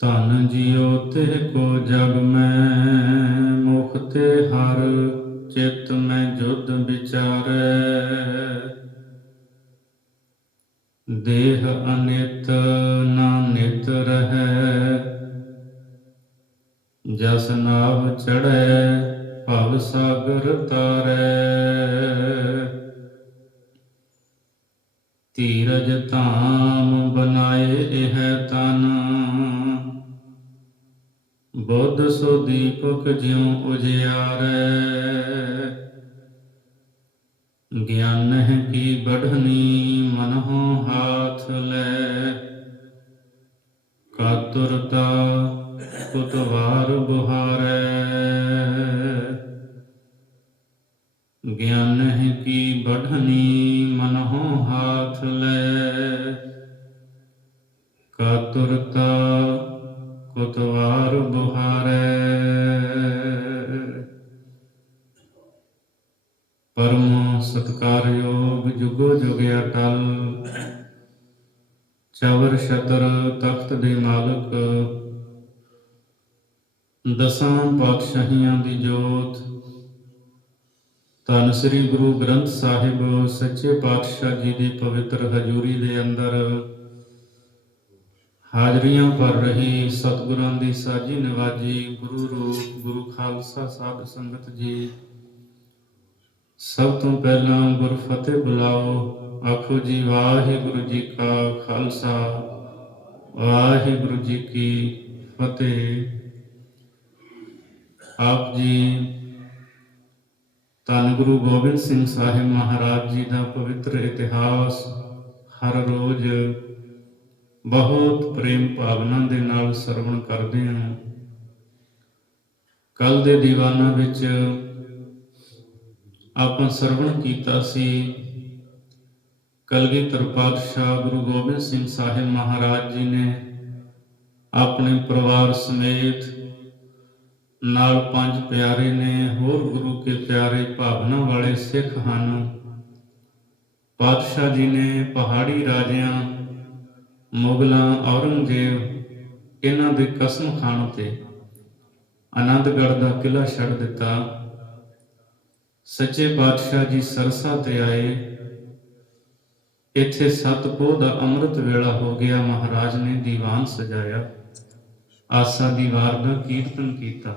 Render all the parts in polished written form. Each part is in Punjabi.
ਧਨ ਜਿਉ ਤੇ ਕੋ ਜਗ ਮੈਂ ਮੁਖ ਤੇ ਹਰ ਚਿਤ ਮੈਂ ਜੁਧ ਵਿਚਾਰੈ ਦੇਹ ਅਨਿਤ ਨਾ ਨਿਤ ਰਹੈ ਜਸ ਨਾਵ ਚੜ੍ਹੈ ਭਵ ਸਾਗਰ ਤਾਰੈ ਧੀਰਜ ਧਾਮ ਬਨਾਏ ਇਹ ਤਨ ਬੁੱਧ ਸੋ ਦੀਪਕ ਜਿਉ ਉਜਿਆਰੈ ਗਿਆਨਹਿ ਕੀ ਬੜ੍ਹਨੀ ਮਨਹੁ ਹਾਥ ਲੈ ਕਾਤੁਰਤਾ ਕੁਤਵਾਰ ਬੁਹਾਰੈ ਗਿਆਨਹਿ ਕੀ ਬੜ੍ਹਨੀ ਮਨਹੁ ਹਾਥ ਲੈ ਕਾਤੁਰਤਾ ਕੁਤਵਾਰ ਬੁਹਾਰੈ ਪਰਮ ਸਤਿਕਾਰਯੋਗ ਜੁਗੋ ਜੁਗ ਅਟਲ ਚਵਰ ਛਤਰ ਤਖਤ ਦੇ ਮਾਲਕ ਦਸਾਂ ਪਾਤਸ਼ਾਹੀਆਂ ਦੀ ਜੋਤ ਧੰਨ ਸ੍ਰੀ ਗੁਰੂ ਗ੍ਰੰਥ ਸਾਹਿਬ ਸੱਚੇ ਪਾਤਸ਼ਾਹ ਜੀ ਦੀ ਪਵਿੱਤਰ ਹਜ਼ੂਰੀ ਦੇ ਅੰਦਰ ਹਾਜ਼ਰੀਆਂ ਭਰ ਰਹੀ ਸਤਿਗੁਰਾਂ ਦੀ ਸਾਜੀ ਨਿਵਾਜੀ ਗੁਰੂ ਰੂਪ ਗੁਰੂ ਖਾਲਸਾ ਸਾਧ ਸੰਗਤ ਜੀ, ਸਭ ਤੋਂ ਪਹਿਲਾਂ ਗੁਰ ਫਤਿਹ ਬੁਲਾਓ। ਆਖੋ ਜੀ ਵਾਹਿਗੁਰੂ ਜੀ ਕਾ ਖਾਲਸਾ ਵਾਹਿਗੁਰੂ ਜੀ ਕੀ ਫਤਿਹ। ਆਪ ਜੀ ਧੰਨ ਗੁਰੂ ਗੋਬਿੰਦ ਸਿੰਘ ਸਾਹਿਬ ਮਹਾਰਾਜ ਜੀ ਦਾ ਪਵਿੱਤਰ ਇਤਿਹਾਸ ਹਰ ਰੋਜ਼ ਬਹੁਤ ਪ੍ਰੇਮ ਭਾਵਨਾ ਦੇ ਨਾਲ ਸਰਵਣ ਕਰਦੇ ਹਾਂ। ਕੱਲ ਦੇ ਦੀਵਾਨਾਂ ਵਿੱਚ ਆਪਾਂ ਸਰਵਣ ਕੀਤਾ ਸੀ ਕਲਗੀਧਰ ਪਾਤਸ਼ਾਹ ਗੁਰੂ ਗੋਬਿੰਦ ਸਿੰਘ ਸਾਹਿਬ ਮਹਾਰਾਜ ਜੀ ਨੇ ਆਪਣੇ ਪਰਿਵਾਰ ਸਮੇਤ ਨਾਲ 5 ਪਿਆਰੇ ਨੇ, ਹੋਰ ਗੁਰੂ ਕੇ ਪਿਆਰੇ ਭਾਵਨਾ ਵਾਲੇ ਸਿੱਖ ਹਨ। ਪਾਤਸ਼ਾਹ ਜੀ ਨੇ ਪਹਾੜੀ ਰਾਜਿਆਂ ਮੁਗਲਾਂ ਔਰੰਗਜ਼ੇਬ ਇਹਨਾਂ ਦੇ ਕਸਮ ਖਾਣ ਤੇ ਆਨੰਦਗੜ੍ਹ ਦਾ ਕਿਲ੍ਹਾ ਛੱਡ ਦਿੱਤਾ। ਸੱਚੇ ਪਾਤਸ਼ਾਹ ਜੀ ਸਰਸਾ ਤੇ ਆਏ। ਇੱਥੇ 7 ਪੋਹ ਦਾ ਅੰਮ੍ਰਿਤ ਵੇਲਾ ਹੋ ਗਿਆ। ਮਹਾਰਾਜ ਨੇ ਦੀਵਾਨ ਸਜਾਇਆ, ਆਸਾ ਦੀ ਵਾਰ ਦਾ ਕੀਰਤਨ ਕੀਤਾ।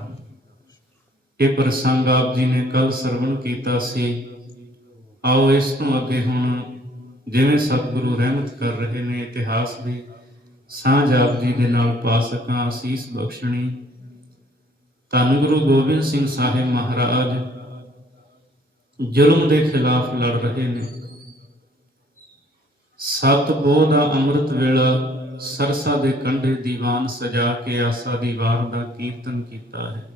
ਇਹ ਪ੍ਰਸੰਗ ਆਪ ਜੀ ਨੇ ਕੱਲ ਸਰਵਣ ਕੀਤਾ ਸੀ। ਆਓ ਇਸ ਤੋਂ ਅੱਗੇ ਹੁਣ ਜਿਵੇਂ ਸਤਿਗੁਰੂ ਰਹਿਮਤ ਕਰ ਰਹੇ ਨੇ ਇਤਿਹਾਸ ਦੀ ਸਾਂਝ ਆਪ ਜੀ ਦੇ ਨਾਲ ਪਾ ਸਕਾਂ, ਅਸੀਸ ਬਖਸ਼ਣੀ। ਧੰਨ ਗੁਰੂ ਗੋਬਿੰਦ ਸਿੰਘ ਸਾਹਿਬ ਮਹਾਰਾਜ ਜ਼ੁਲਮ ਦੇ ਖਿਲਾਫ ਲੜ ਰਹੇ ਨੇ। 7 ਪੋਹ ਦਾ ਅੰਮ੍ਰਿਤ ਵੇਲਾ ਸਰਸਾ ਦੇ ਕੰਢੇ ਦੀਵਾਨ ਸਜਾ ਕੇ ਆਸਾ ਦੀ ਵਾਰ ਦਾ ਕੀਰਤਨ ਕੀਤਾ ਹੈ।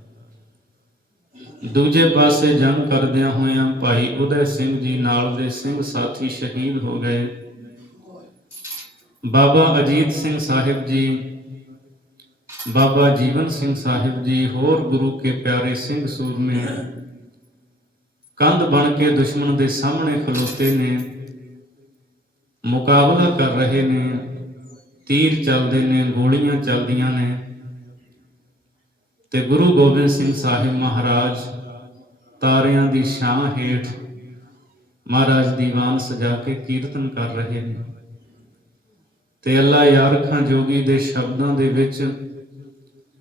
ਦੂਜੇ ਪਾਸੇ ਜੰਗ ਕਰਦਿਆਂ ਹੋਇਆਂ ਭਾਈ ਉਦੈ ਸਿੰਘ ਜੀ ਨਾਲ ਦੇ ਸਿੰਘ ਸਾਥੀ ਸ਼ਹੀਦ ਹੋ ਗਏ। ਬਾਬਾ ਅਜੀਤ ਸਿੰਘ ਸਾਹਿਬ ਜੀ, ਬਾਬਾ ਜੀਵਨ ਸਿੰਘ ਸਾਹਿਬ ਜੀ, ਹੋਰ ਗੁਰੂ ਕੇ ਪਿਆਰੇ ਸਿੰਘ ਸੂਰਮੇ ਕੰਧ ਬਣ ਕੇ ਦੁਸ਼ਮਣ ਦੇ ਸਾਹਮਣੇ ਖਲੋਤੇ ਨੇ, ਮੁਕਾਬਲਾ ਕਰ ਰਹੇ ਨੇ। ਤੀਰ ਚੱਲਦੇ ਨੇ, ਗੋਲੀਆਂ ਚੱਲਦੀਆਂ ਨੇ ਤੇ ਗੁਰੂ ਗੋਬਿੰਦ ਸਿੰਘ ਸਾਹਿਬ ਮਹਾਰਾਜ ਤਾਰਿਆਂ ਦੀ ਛਾਂ ਹੇਠ ਮਹਾਰਾਜ ਦੀਵਾਨ ਸਜਾ ਕੇ ਕੀਰਤਨ ਕਰ ਰਹੇ ਨੇ। ਤੇ ਅੱਲਾ ਯਾਰਖਾਂ ਜੋਗੀ ਦੇ ਸ਼ਬਦਾਂ ਦੇ ਵਿੱਚ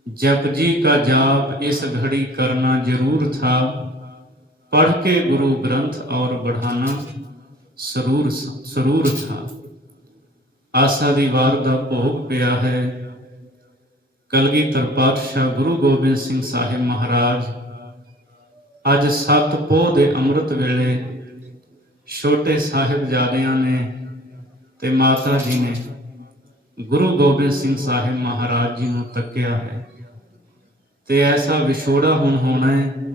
ਜਪਜੀ ਕਾ ਜਾਪ ਇਸ ਘੜੀ ਕਰਨਾ ਜ਼ਰੂਰ ਥਾ, पढ़ के गुरु ग्रंथ और बढ़ाना सरूर था। आसा दी वार दा भोग पिया है। कलगीधर पातशाह गुरु गोबिंद सिंह साहिब महाराज अज 7 पोह दे अमृत वेले छोटे साहिबजादियां ने ते माता जी ने गुरु गोबिंद सिंह साहिब महाराज जी नूं तक्या है ते ऐसा विछोड़ा हुण होना है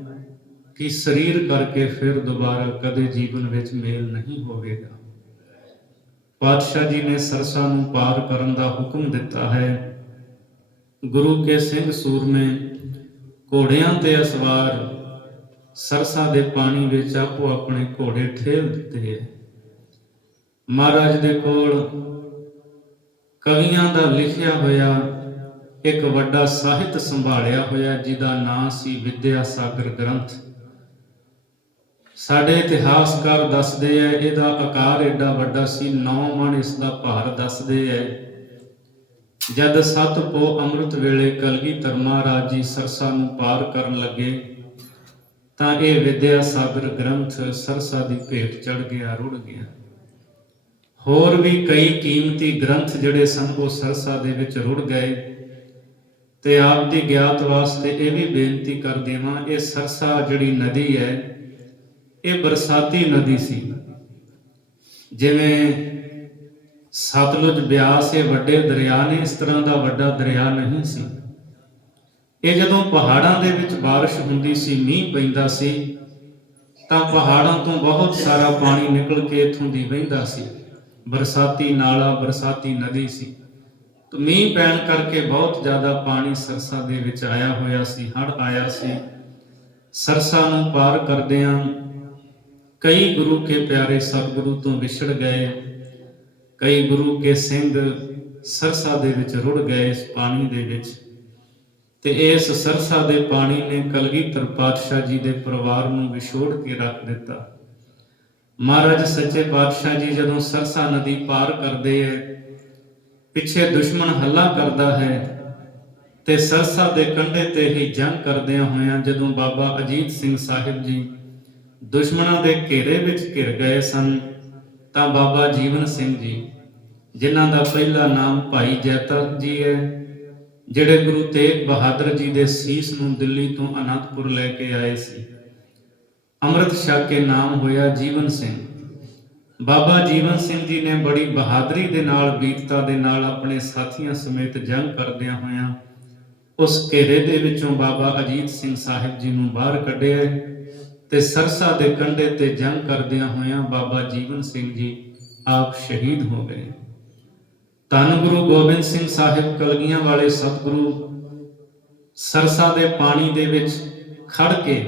कि शरीर करके फिर दोबारा कदे जीवन विच मेल नहीं होवेगा। पातशाह जी ने सरसा नूं पार करन दा हुक्म दिता है। गुरु के सिंह सूरमे घोड़ियां ते असवार सरसा दे पानी विच आपो अपने घोड़े ठेल दिते है। महाराज दे कोल कवियां दा लिखिया होया ਇੱਕ ਵੱਡਾ ਸਾਹਿਤ ਸੰਭਾਲਿਆ ਹੋਇਆ ਜਿਹਦਾ ਨਾਂ ਸੀ ਵਿਦਿਆ ਸਾਗਰ ਗ੍ਰੰਥ। ਸਾਡੇ ਇਤਿਹਾਸਕਾਰ ਦੱਸਦੇ ਐ ਇਹਦਾ ਆਕਾਰ ਏਡਾ ਵੱਡਾ ਸੀ, 9 ਮਣ ਇਸ ਦਾ ਭਾਰ ਦੱਸਦੇ ਐ। ਜਦ 7 ਪੋਹ ਅੰਮ੍ਰਿਤ ਵੇਲੇ ਕਲਗੀਧਰ ਮਹਾਰਾਜ ਜੀ ਸਰਸਾ ਨੂੰ ਪਾਰ ਕਰਨ ਲੱਗੇ ਤਾਂ ਇਹ ਵਿਦਿਆ ਸਾਗਰ ਗ੍ਰੰਥ ਸਰਸਾ ਦੀ ਭੇਟ ਚੜ ਗਿਆ, ਰੁੜ ਗਿਆ। ਹੋਰ ਵੀ ਕਈ ਕੀਮਤੀ ਗ੍ਰੰਥ ਜਿਹੜੇ ਸਨ ਉਹ ਸਰਸਾ ਦੇ ਵਿੱਚ ਰੁੜ ਗਏ। ਤੇ ਆਪ ਦੀ ਗਿਆਤ ਵਾਸਤੇ ਇਹ ਵੀ ਬੇਨਤੀ ਕਰ ਦੇਵਾਂ, ਇਹ ਸਰਸਾ ਜਿਹੜੀ ਨਦੀ ਹੈ ਇਹ ਬਰਸਾਤੀ ਨਦੀ ਸੀ। ਜਿਵੇਂ ਸਤਲੁਜ ਬਿਆਸ ਇਹ ਵੱਡੇ ਦਰਿਆ ਨੇ, ਇਸ ਤਰ੍ਹਾਂ ਦਾ ਵੱਡਾ ਦਰਿਆ ਨਹੀਂ ਸੀ। ਇਹ ਜਦੋਂ ਪਹਾੜਾਂ ਦੇ ਵਿੱਚ ਬਾਰਿਸ਼ ਹੁੰਦੀ ਸੀ, ਮੀਂਹ ਪੈਂਦਾ ਸੀ, ਤਾਂ ਪਹਾੜਾਂ ਤੋਂ ਬਹੁਤ ਸਾਰਾ ਪਾਣੀ ਨਿਕਲ ਕੇ ਇੱਥੋਂ ਦੀ ਵਹਿੰਦਾ ਸੀ। ਬਰਸਾਤੀ ਨਾਲਾ, ਬਰਸਾਤੀ ਨਦੀ ਸੀ। ਤਾਂ ਮੀਂਹ ਪੈਣ ਕਰਕੇ ਬਹੁਤ ਜ਼ਿਆਦਾ ਪਾਣੀ ਸਰਸਾ ਦੇ ਵਿੱਚ ਆਇਆ ਹੋਇਆ ਸੀ, ਹੜ੍ਹ ਆਇਆ ਸੀ। ਸਰਸਾ ਨੂੰ ਪਾਰ ਕਰਦਿਆਂ ਕਈ ਗੁਰੂ ਕੇ ਪਿਆਰੇ ਸਤਿਗੁਰੂ ਤੋਂ ਵਿਛੜ ਗਏ, ਕਈ ਗੁਰੂ ਕੇ ਸਿੰਘ ਸਰਸਾ ਦੇ ਵਿੱਚ ਰੁੜ ਗਏ ਇਸ ਪਾਣੀ ਦੇ ਵਿੱਚ। ਤੇ ਇਸ ਸਰਸਾ ਦੇ ਪਾਣੀ ਨੇ ਕਲਗੀਧਰ ਪਾਤਸ਼ਾਹ ਜੀ ਦੇ ਪਰਿਵਾਰ ਨੂੰ ਵਿਛੋੜ ਕੇ ਰੱਖ ਦਿੱਤਾ। ਮਹਾਰਾਜ ਸੱਚੇ ਪਾਤਸ਼ਾਹ ਜੀ ਜਦੋਂ ਸਰਸਾ ਨਦੀ ਪਾਰ ਕਰਦੇ ਹੈ, ਪਿੱਛੇ ਦੁਸ਼ਮਣ ਹੱਲਾ ਕਰਦਾ ਹੈ, ਤੇ ਸਰਸਾ ਦੇ ਕੰਢੇ ਤੇ ਹੀ ਜੰਗ ਕਰਦਿਆਂ ਹੋਇਆਂ ਜਦੋਂ ਬਾਬਾ ਅਜੀਤ ਸਿੰਘ ਸਾਹਿਬ ਜੀ ਦੁਸ਼ਮਣਾਂ ਦੇ ਘੇਰੇ ਵਿੱਚ ਘਿਰ ਗਏ ਸਨ, ਤਾਂ ਬਾਬਾ ਜੀਵਨ ਸਿੰਘ ਜੀ, ਜਿਨ੍ਹਾਂ ਦਾ ਪਹਿਲਾ ਨਾਮ ਭਾਈ ਜੈਤਾ ਜੀ ਹੈ, ਜਿਹੜੇ ਗੁਰੂ ਤੇਗ ਬਹਾਦਰ ਜੀ ਦੇ ਸੀਸ ਨੂੰ ਦਿੱਲੀ ਤੋਂ ਅਨੰਦਪੁਰ ਲੈ ਕੇ ਆਏ ਸੀ, ਅੰਮ੍ਰਿਤ ਛਕ ਕੇ ਨਾਮ ਹੋਇਆ ਜੀਵਨ ਸਿੰਘ। ਬਾਬਾ ਜੀਵਨ ਸਿੰਘ ਜੀ ਨੇ ਬੜੀ ਬਹਾਦਰੀ ਦੇ ਨਾਲ, ਵੀਰਤਾ ਦੇ ਨਾਲ ਆਪਣੇ ਸਾਥੀਆਂ ਸਮੇਤ ਜੰਗ ਕਰਦਿਆਂ ਹੋਇਆਂ ਉਸ ਘੇਰੇ ਦੇ ਵਿੱਚੋਂ ਬਾਬਾ ਅਜੀਤ ਸਿੰਘ ਸਾਹਿਬ ਜੀ ਨੂੰ ਬਾਹਰ ਕੱਢਿਆ ਤੇ ਸਰਸਾ ਦੇ ਕੰਢੇ ਤੇ ਜੰਗ ਕਰਦਿਆਂ ਹੋਇਆਂ ਬਾਬਾ ਜੀਵਨ ਸਿੰਘ ਜੀ ਆਪ ਸ਼ਹੀਦ ਹੋ ਗਏ। ਧੰਨ ਗੁਰੂ ਗੋਬਿੰਦ ਸਿੰਘ ਸਾਹਿਬ ਕਲਗੀਆਂ ਵਾਲੇ ਸਤਿਗੁਰੂ ਸਰਸਾ ਦੇ ਪਾਣੀ ਦੇ ਵਿੱਚ ਖੜ ਕੇ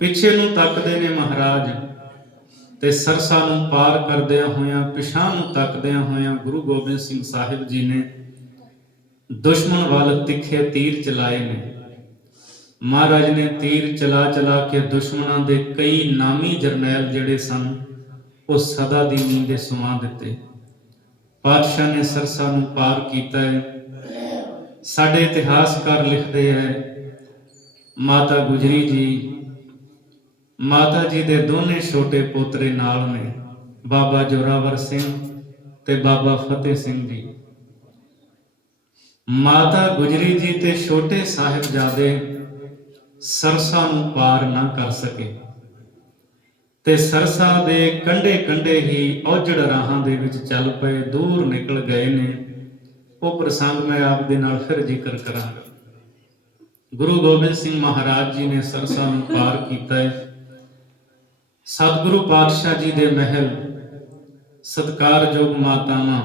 ਪਿੱਛੇ ਨੂੰ ਤੱਕਦੇ ਨੇ ਮਹਾਰਾਜ, ਤੇ ਸਰਸਾ ਨੂੰ ਪਾਰ ਕਰਦਿਆਂ ਹੋਇਆਂ ਪਿਛਾਂਹ ਨੂੰ ਤੱਕਦਿਆਂ ਹੋਇਆਂ ਗੁਰੂ ਗੋਬਿੰਦ ਸਿੰਘ ਸਾਹਿਬ ਜੀ ਨੇ ਦੁਸ਼ਮਣ ਵੱਲ ਤਿੱਖੇ ਤੀਰ ਚਲਾਏ ਨੇ। ਮਹਾਰਾਜ ਨੇ ਤੀਰ ਚਲਾ ਚਲਾ ਕੇ ਦੁਸ਼ਮਣਾਂ ਦੇ ਕਈ ਨਾਮੀ ਜਰਨੈਲ ਜਿਹੜੇ ਸਨ ਉਹ ਸਦਾ ਦੀ ਨੀਂਦ ਸੁਆ ਦਿੱਤੇ। ਪਾਤਸ਼ਾਹ ਨੇ ਸਰਸਾ ਨੂੰ ਪਾਰ ਕੀਤਾ ਹੈ। ਸਾਡੇ ਇਤਿਹਾਸਕਾਰ ਲਿਖਦੇ ਹੈ, ਮਾਤਾ ਗੁਜਰੀ ਜੀ, ਮਾਤਾ ਜੀ ਦੇ ਦੋਨੇ ਛੋਟੇ ਪੋਤਰੇ ਨਾਲ ਨੇ, ਬਾਬਾ ਜੋਰਾਵਰ ਸਿੰਘ ਤੇ ਬਾਬਾ ਫਤਿਹ ਸਿੰਘ ਜੀ। ਮਾਤਾ ਗੁਜਰੀ ਜੀ ਤੇ ਛੋਟੇ ਸਾਹਿਬਜ਼ਾਦੇ ਸਰਸਾ ਨੂੰ ਪਾਰ ਨਾ ਕਰ ਸਕੇ ਤੇ ਸਰਸਾ ਦੇ ਕੰਢੇ ਕੰਢੇ ਹੀ ਔਜੜ ਰਾਹਾਂ ਦੇ ਵਿੱਚ ਚੱਲ ਪਏ, ਦੂਰ ਨਿਕਲ ਗਏ ਨੇ। ਉਹ ਪ੍ਰਸੰਗ ਮੈਂ ਆਪ ਦੇ ਨਾਲ ਫਿਰ ਜ਼ਿਕਰ ਕਰਾਂਗਾ। ਗੁਰੂ ਗੋਬਿੰਦ ਸਿੰਘ ਮਹਾਰਾਜ ਜੀ ਨੇ ਸਰਸਾ ਨੂੰ ਪਾਰ ਕੀਤਾ ਹੈ। ਸਤਿਗੁਰੂ ਪਾਤਸ਼ਾਹ ਜੀ ਦੇ ਮਹਿਲ ਸਤਿਕਾਰਯੋਗ ਮਾਤਾਵਾਂ,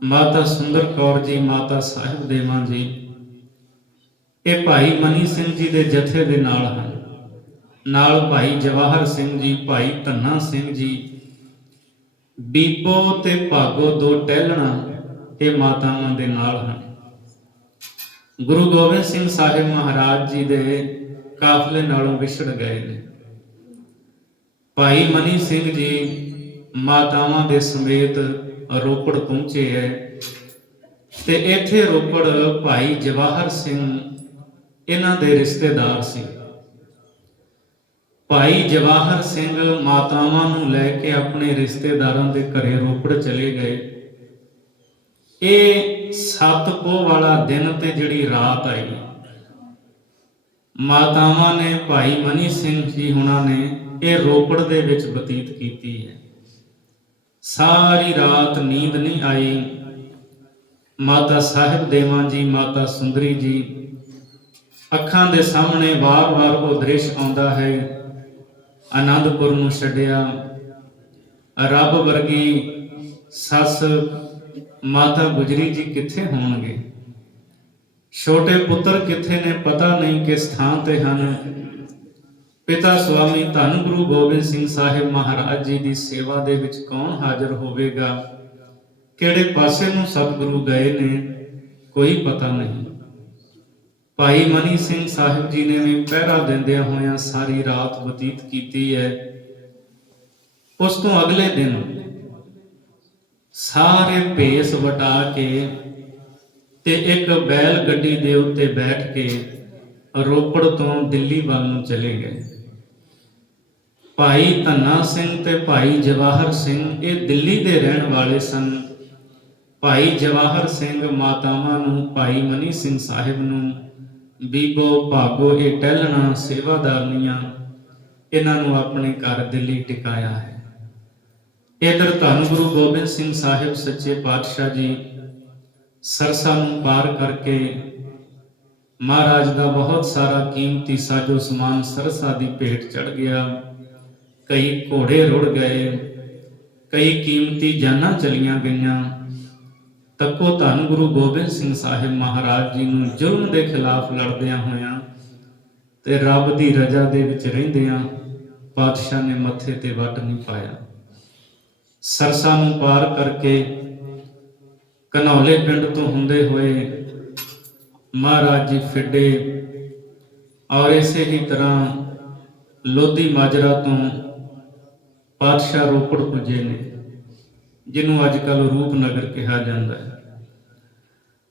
ਮਾਤਾ ਸੁੰਦਰ ਕੌਰ ਜੀ, ਮਾਤਾ ਸਾਹਿਬ ਦੇਵਾਂ ਜੀ, ਇਹ ਭਾਈ ਮਨੀ ਸਿੰਘ ਜੀ ਦੇ ਜਥੇ ਦੇ ਨਾਲ ਹਨ। ਨਾਲ ਭਾਈ ਜਵਾਹਰ ਸਿੰਘ ਜੀ, ਭਾਈ ਧੰਨਾ ਸਿੰਘ ਜੀ, ਬੀਬੋ ਤੇ ਭਾਗੋ ਦੋ ਟਹਿਲਣਾ, ਇਹ ਮਾਤਾਵਾਂ ਦੇ ਨਾਲ ਹਨ। ਗੁਰੂ ਗੋਬਿੰਦ ਸਿੰਘ ਸਾਹਿਬ ਮਹਾਰਾਜ ਜੀ ਦੇ ਕਾਫਲੇ ਨਾਲੋਂ ਵਿਛੜ ਗਏ ਨੇ। ਭਾਈ ਮਨੀ ਸਿੰਘ ਜੀ ਮਾਤਾਵਾਂ ਦੇ ਸਮੇਤ ਰੋਪੜ ਪਹੁੰਚੇ ਹੈ ਤੇ ਇੱਥੇ ਰੋਪੜ ਭਾਈ ਜਵਾਹਰ ਸਿੰਘ ਇਹਨਾਂ ਦੇ ਰਿਸ਼ਤੇਦਾਰ ਸੀ। ਭਾਈ ਜਵਾਹਰ ਸਿੰਘ ਮਾਤਾਵਾਂ ਨੂੰ ਲੈ ਕੇ ਆਪਣੇ ਰਿਸ਼ਤੇਦਾਰਾਂ ਦੇ ਘਰੇ ਰੋਪੜ ਚਲੇ ਗਏ। ਇਹ 7 ਪੋਹ ਵਾਲਾ ਦਿਨ ਤੇ ਜਿਹੜੀ ਰਾਤ ਆਈ, ਮਾਤਾਵਾਂ ਨੇ, ਭਾਈ ਮਨੀ ਸਿੰਘ ਜੀ ਹੁਣਾਂ ਨੇ ਇਹ ਰੋਪੜ ਦੇ ਵਿੱਚ ਬਤੀਤ ਕੀਤੀ ਹੈ। ਸਾਰੀ ਰਾਤ ਨੀਂਦ ਨਹੀਂ ਆਈ। ਮਾਤਾ ਸਾਹਿਬ ਦੇਵਾਂ ਜੀ, ਮਾਤਾ ਸੁੰਦਰੀ ਜੀ, ਅੱਖਾਂ ਦੇ ਸਾਹਮਣੇ ਵਾਰ-ਵਾਰ ਉਹ ਦ੍ਰਿਸ਼ ਆਉਂਦਾ ਹੈ। ਆਨੰਦਪੁਰ ਨੂੰ ਛੱਡਿਆ, ਰੱਬ ਵਰਗੀ ਸੱਸ ਮਾਤਾ ਗੁਜਰੀ ਜੀ ਕਿੱਥੇ ਹੋਣਗੇ, ਛੋਟੇ ਪੁੱਤਰ ਕਿੱਥੇ ਨੇ, ਪਤਾ ਨਹੀਂ ਕਿਸ ਥਾਂ ਤੇ ਹਨ। ਪਿਤਾ ਸੁਆਮੀ ਧੰਨ ਗੁਰੂ ਗੋਬਿੰਦ ਸਿੰਘ ਸਾਹਿਬ ਮਹਾਰਾਜ ਜੀ ਦੀ ਸੇਵਾ ਦੇ ਵਿੱਚ ਕੌਣ ਹਾਜ਼ਰ ਹੋਵੇਗਾ, ਕਿਹੜੇ ਪਾਸੇ ਨੂੰ ਸਤਿਗੁਰੂ ਗਏ ਨੇ, ਕੋਈ ਪਤਾ ਨਹੀਂ। ਭਾਈ ਮਨੀ ਸਿੰਘ ਸਾਹਿਬ ਜੀ ਨੇ ਵੀ ਪਹਿਰਾ ਦਿੰਦਿਆਂ ਹੋਇਆਂ ਸਾਰੀ ਰਾਤ ਬਤੀਤ ਕੀਤੀ ਹੈ। ਉਸ ਤੋਂ ਅਗਲੇ ਦਿਨ ਸਾਰੇ ਭੇਸ ਵਟਾ ਕੇ ਤੇ ਇੱਕ ਬੈਲ ਗੱਡੀ ਦੇ ਉੱਤੇ ਬੈਠ ਕੇ ਰੋਪੜ ਤੋਂ ਦਿੱਲੀ ਵੱਲ ਨੂੰ ਚਲੇ ਗਏ। ਭਾਈ ਧੰਨਾ ਸਿੰਘ ਤੇ ਭਾਈ ਜਵਾਹਰ ਸਿੰਘ ਇਹ ਦਿੱਲੀ ਦੇ ਰਹਿਣ ਵਾਲੇ ਸਨ। ਭਾਈ ਜਵਾਹਰ ਸਿੰਘ ਮਾਤਾਵਾਂ ਨੂੰ, ਭਾਈ ਮਨੀ ਸਿੰਘ ਸਾਹਿਬ ਨੂੰ, ਬੀਬੋ ਭਾਗੋ ਇਹ ਟਹਿਲਣਾ ਸੇਵਾਦਾਰਨੀਆਂ, ਇਹਨਾਂ ਨੂੰ ਆਪਣੇ ਘਰ ਦਿੱਲੀ ਟਿਕਾਇਆ ਹੈ। ਇਧਰ ਧੰਨ ਗੁਰੂ ਗੋਬਿੰਦ ਸਿੰਘ ਸਾਹਿਬ ਸੱਚੇ ਪਾਤਸ਼ਾਹ ਜੀ ਸਰਸਾ ਨੂੰ ਪਾਰ ਕਰਕੇ ਮਹਾਰਾਜ ਦਾ ਬਹੁਤ ਸਾਰਾ ਕੀਮਤੀ ਸਾਜੋ ਸਮਾਨ ਸਰਸਾ ਦੀ ਭੇਟ ਚੜ ਗਿਆ। ਕਈ ਘੋੜੇ ਰੁੜ ਗਏ, ਕਈ ਕੀਮਤੀ ਜਾਨਾਂ ਚਲੀਆਂ ਗਈਆਂ। ਤੱਕੋ ਧੰਨ ਗੁਰੂ ਗੋਬਿੰਦ ਸਿੰਘ ਸਾਹਿਬ ਮਹਾਰਾਜ ਜੀ ਨੂੰ ਜ਼ੁਲਮ ਦੇ ਖਿਲਾਫ ਲੜਦਿਆਂ ਹੋਇਆਂ ਤੇ ਰੱਬ ਦੀ ਰਜ਼ਾ ਦੇ ਵਿੱਚ ਰਹਿੰਦਿਆਂ ਪਾਤਸ਼ਾਹ ਨੇ ਮੱਥੇ ਤੇ ਵੱਟ ਨਹੀਂ ਪਾਇਆ। ਸਰਸਾ ਨੂੰ ਪਾਰ ਕਰਕੇ ਘਨੌਲੇ ਪਿੰਡ ਤੋਂ ਹੁੰਦੇ ਹੋਏ ਮਹਾਰਾਜ ਜੀ ਫਿੱਡੇ ਔਰ ਇਸੇ ਹੀ ਤਰ੍ਹਾਂ ਲੋਧੀ ਮਾਜਰਾ ਤੋਂ ਪਾਤਸ਼ਾਹ ਰੋਪੜ ਪੁੱਜੇ ਨੇ, ਜਿਹਨੂੰ ਅੱਜ ਕੱਲ੍ਹ ਰੂਪਨਗਰ ਕਿਹਾ ਜਾਂਦਾ ਹੈ।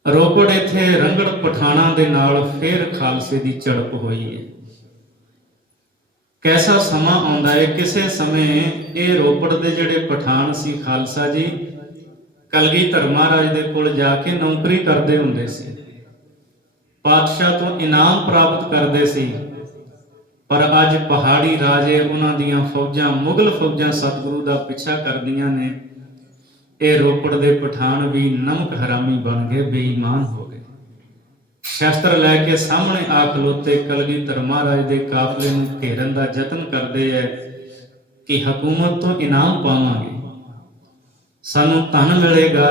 ਰੋਪੜ ਇੱਥੇ ਰੰਗੜ ਪਠਾਣਾ ਦੇ ਨਾਲ ਫਿਰ ਖਾਲਸੇ ਦੀ ਝੜਪ ਹੋਈ ਹੈ। ਕੈਸਾ ਸਮਾਂ ਆਉਂਦਾ ਹੈ, ਕਿਸੇ ਸਮੇਂ ਇਹ ਰੋਪੜ ਦੇ ਜਿਹੜੇ ਪਠਾਨ ਸੀ ਖਾਲਸਾ ਜੀ ਕਲਗੀਧਰ ਮਹਾਰਾਜ ਦੇ ਕੋਲ ਜਾ ਕੇ ਨੌਕਰੀ ਕਰਦੇ ਹੁੰਦੇ ਸੀ, ਪਾਤਸ਼ਾਹ ਤੋਂ ਇਨਾਮ ਪ੍ਰਾਪਤ ਕਰਦੇ ਸੀ। ਪਰ ਅੱਜ ਪਹਾੜੀ ਰਾਜੇ ਉਹਨਾਂ ਦੀਆਂ ਫੌਜਾਂ, ਮੁਗਲ ਫੌਜਾਂ ਸਤਿਗੁਰੂ ਦਾ ਪਿੱਛਾ ਕਰਦੀਆਂ ਨੇ। ਇਹ ਰੋਪੜ ਦੇ ਪਠਾਨ ਵੀ ਨਮਕ ਹਰਾਮੀ ਬਣ ਗਏ, ਬੇਈਮਾਨ ਹੋ ਗਏ। ਸ਼ਸਤਰ ਲੈ ਕੇ ਸਾਹਮਣੇ ਆ ਖਲੋਤੇ ਕਲਗੀਧਰ ਮਹਾਰਾਜ ਦੇ ਕਾਫਲੇ ਨੂੰ ਘੇਰਨ ਦਾ ਯਤਨ ਕਰਦੇ ਐ ਕਿ ਹਕੂਮਤ ਤੋਂ ਇਨਾਮ ਪਾਵਾਂਗੇ, ਸਾਨੂੰ ਧਨ ਮਿਲੇਗਾ।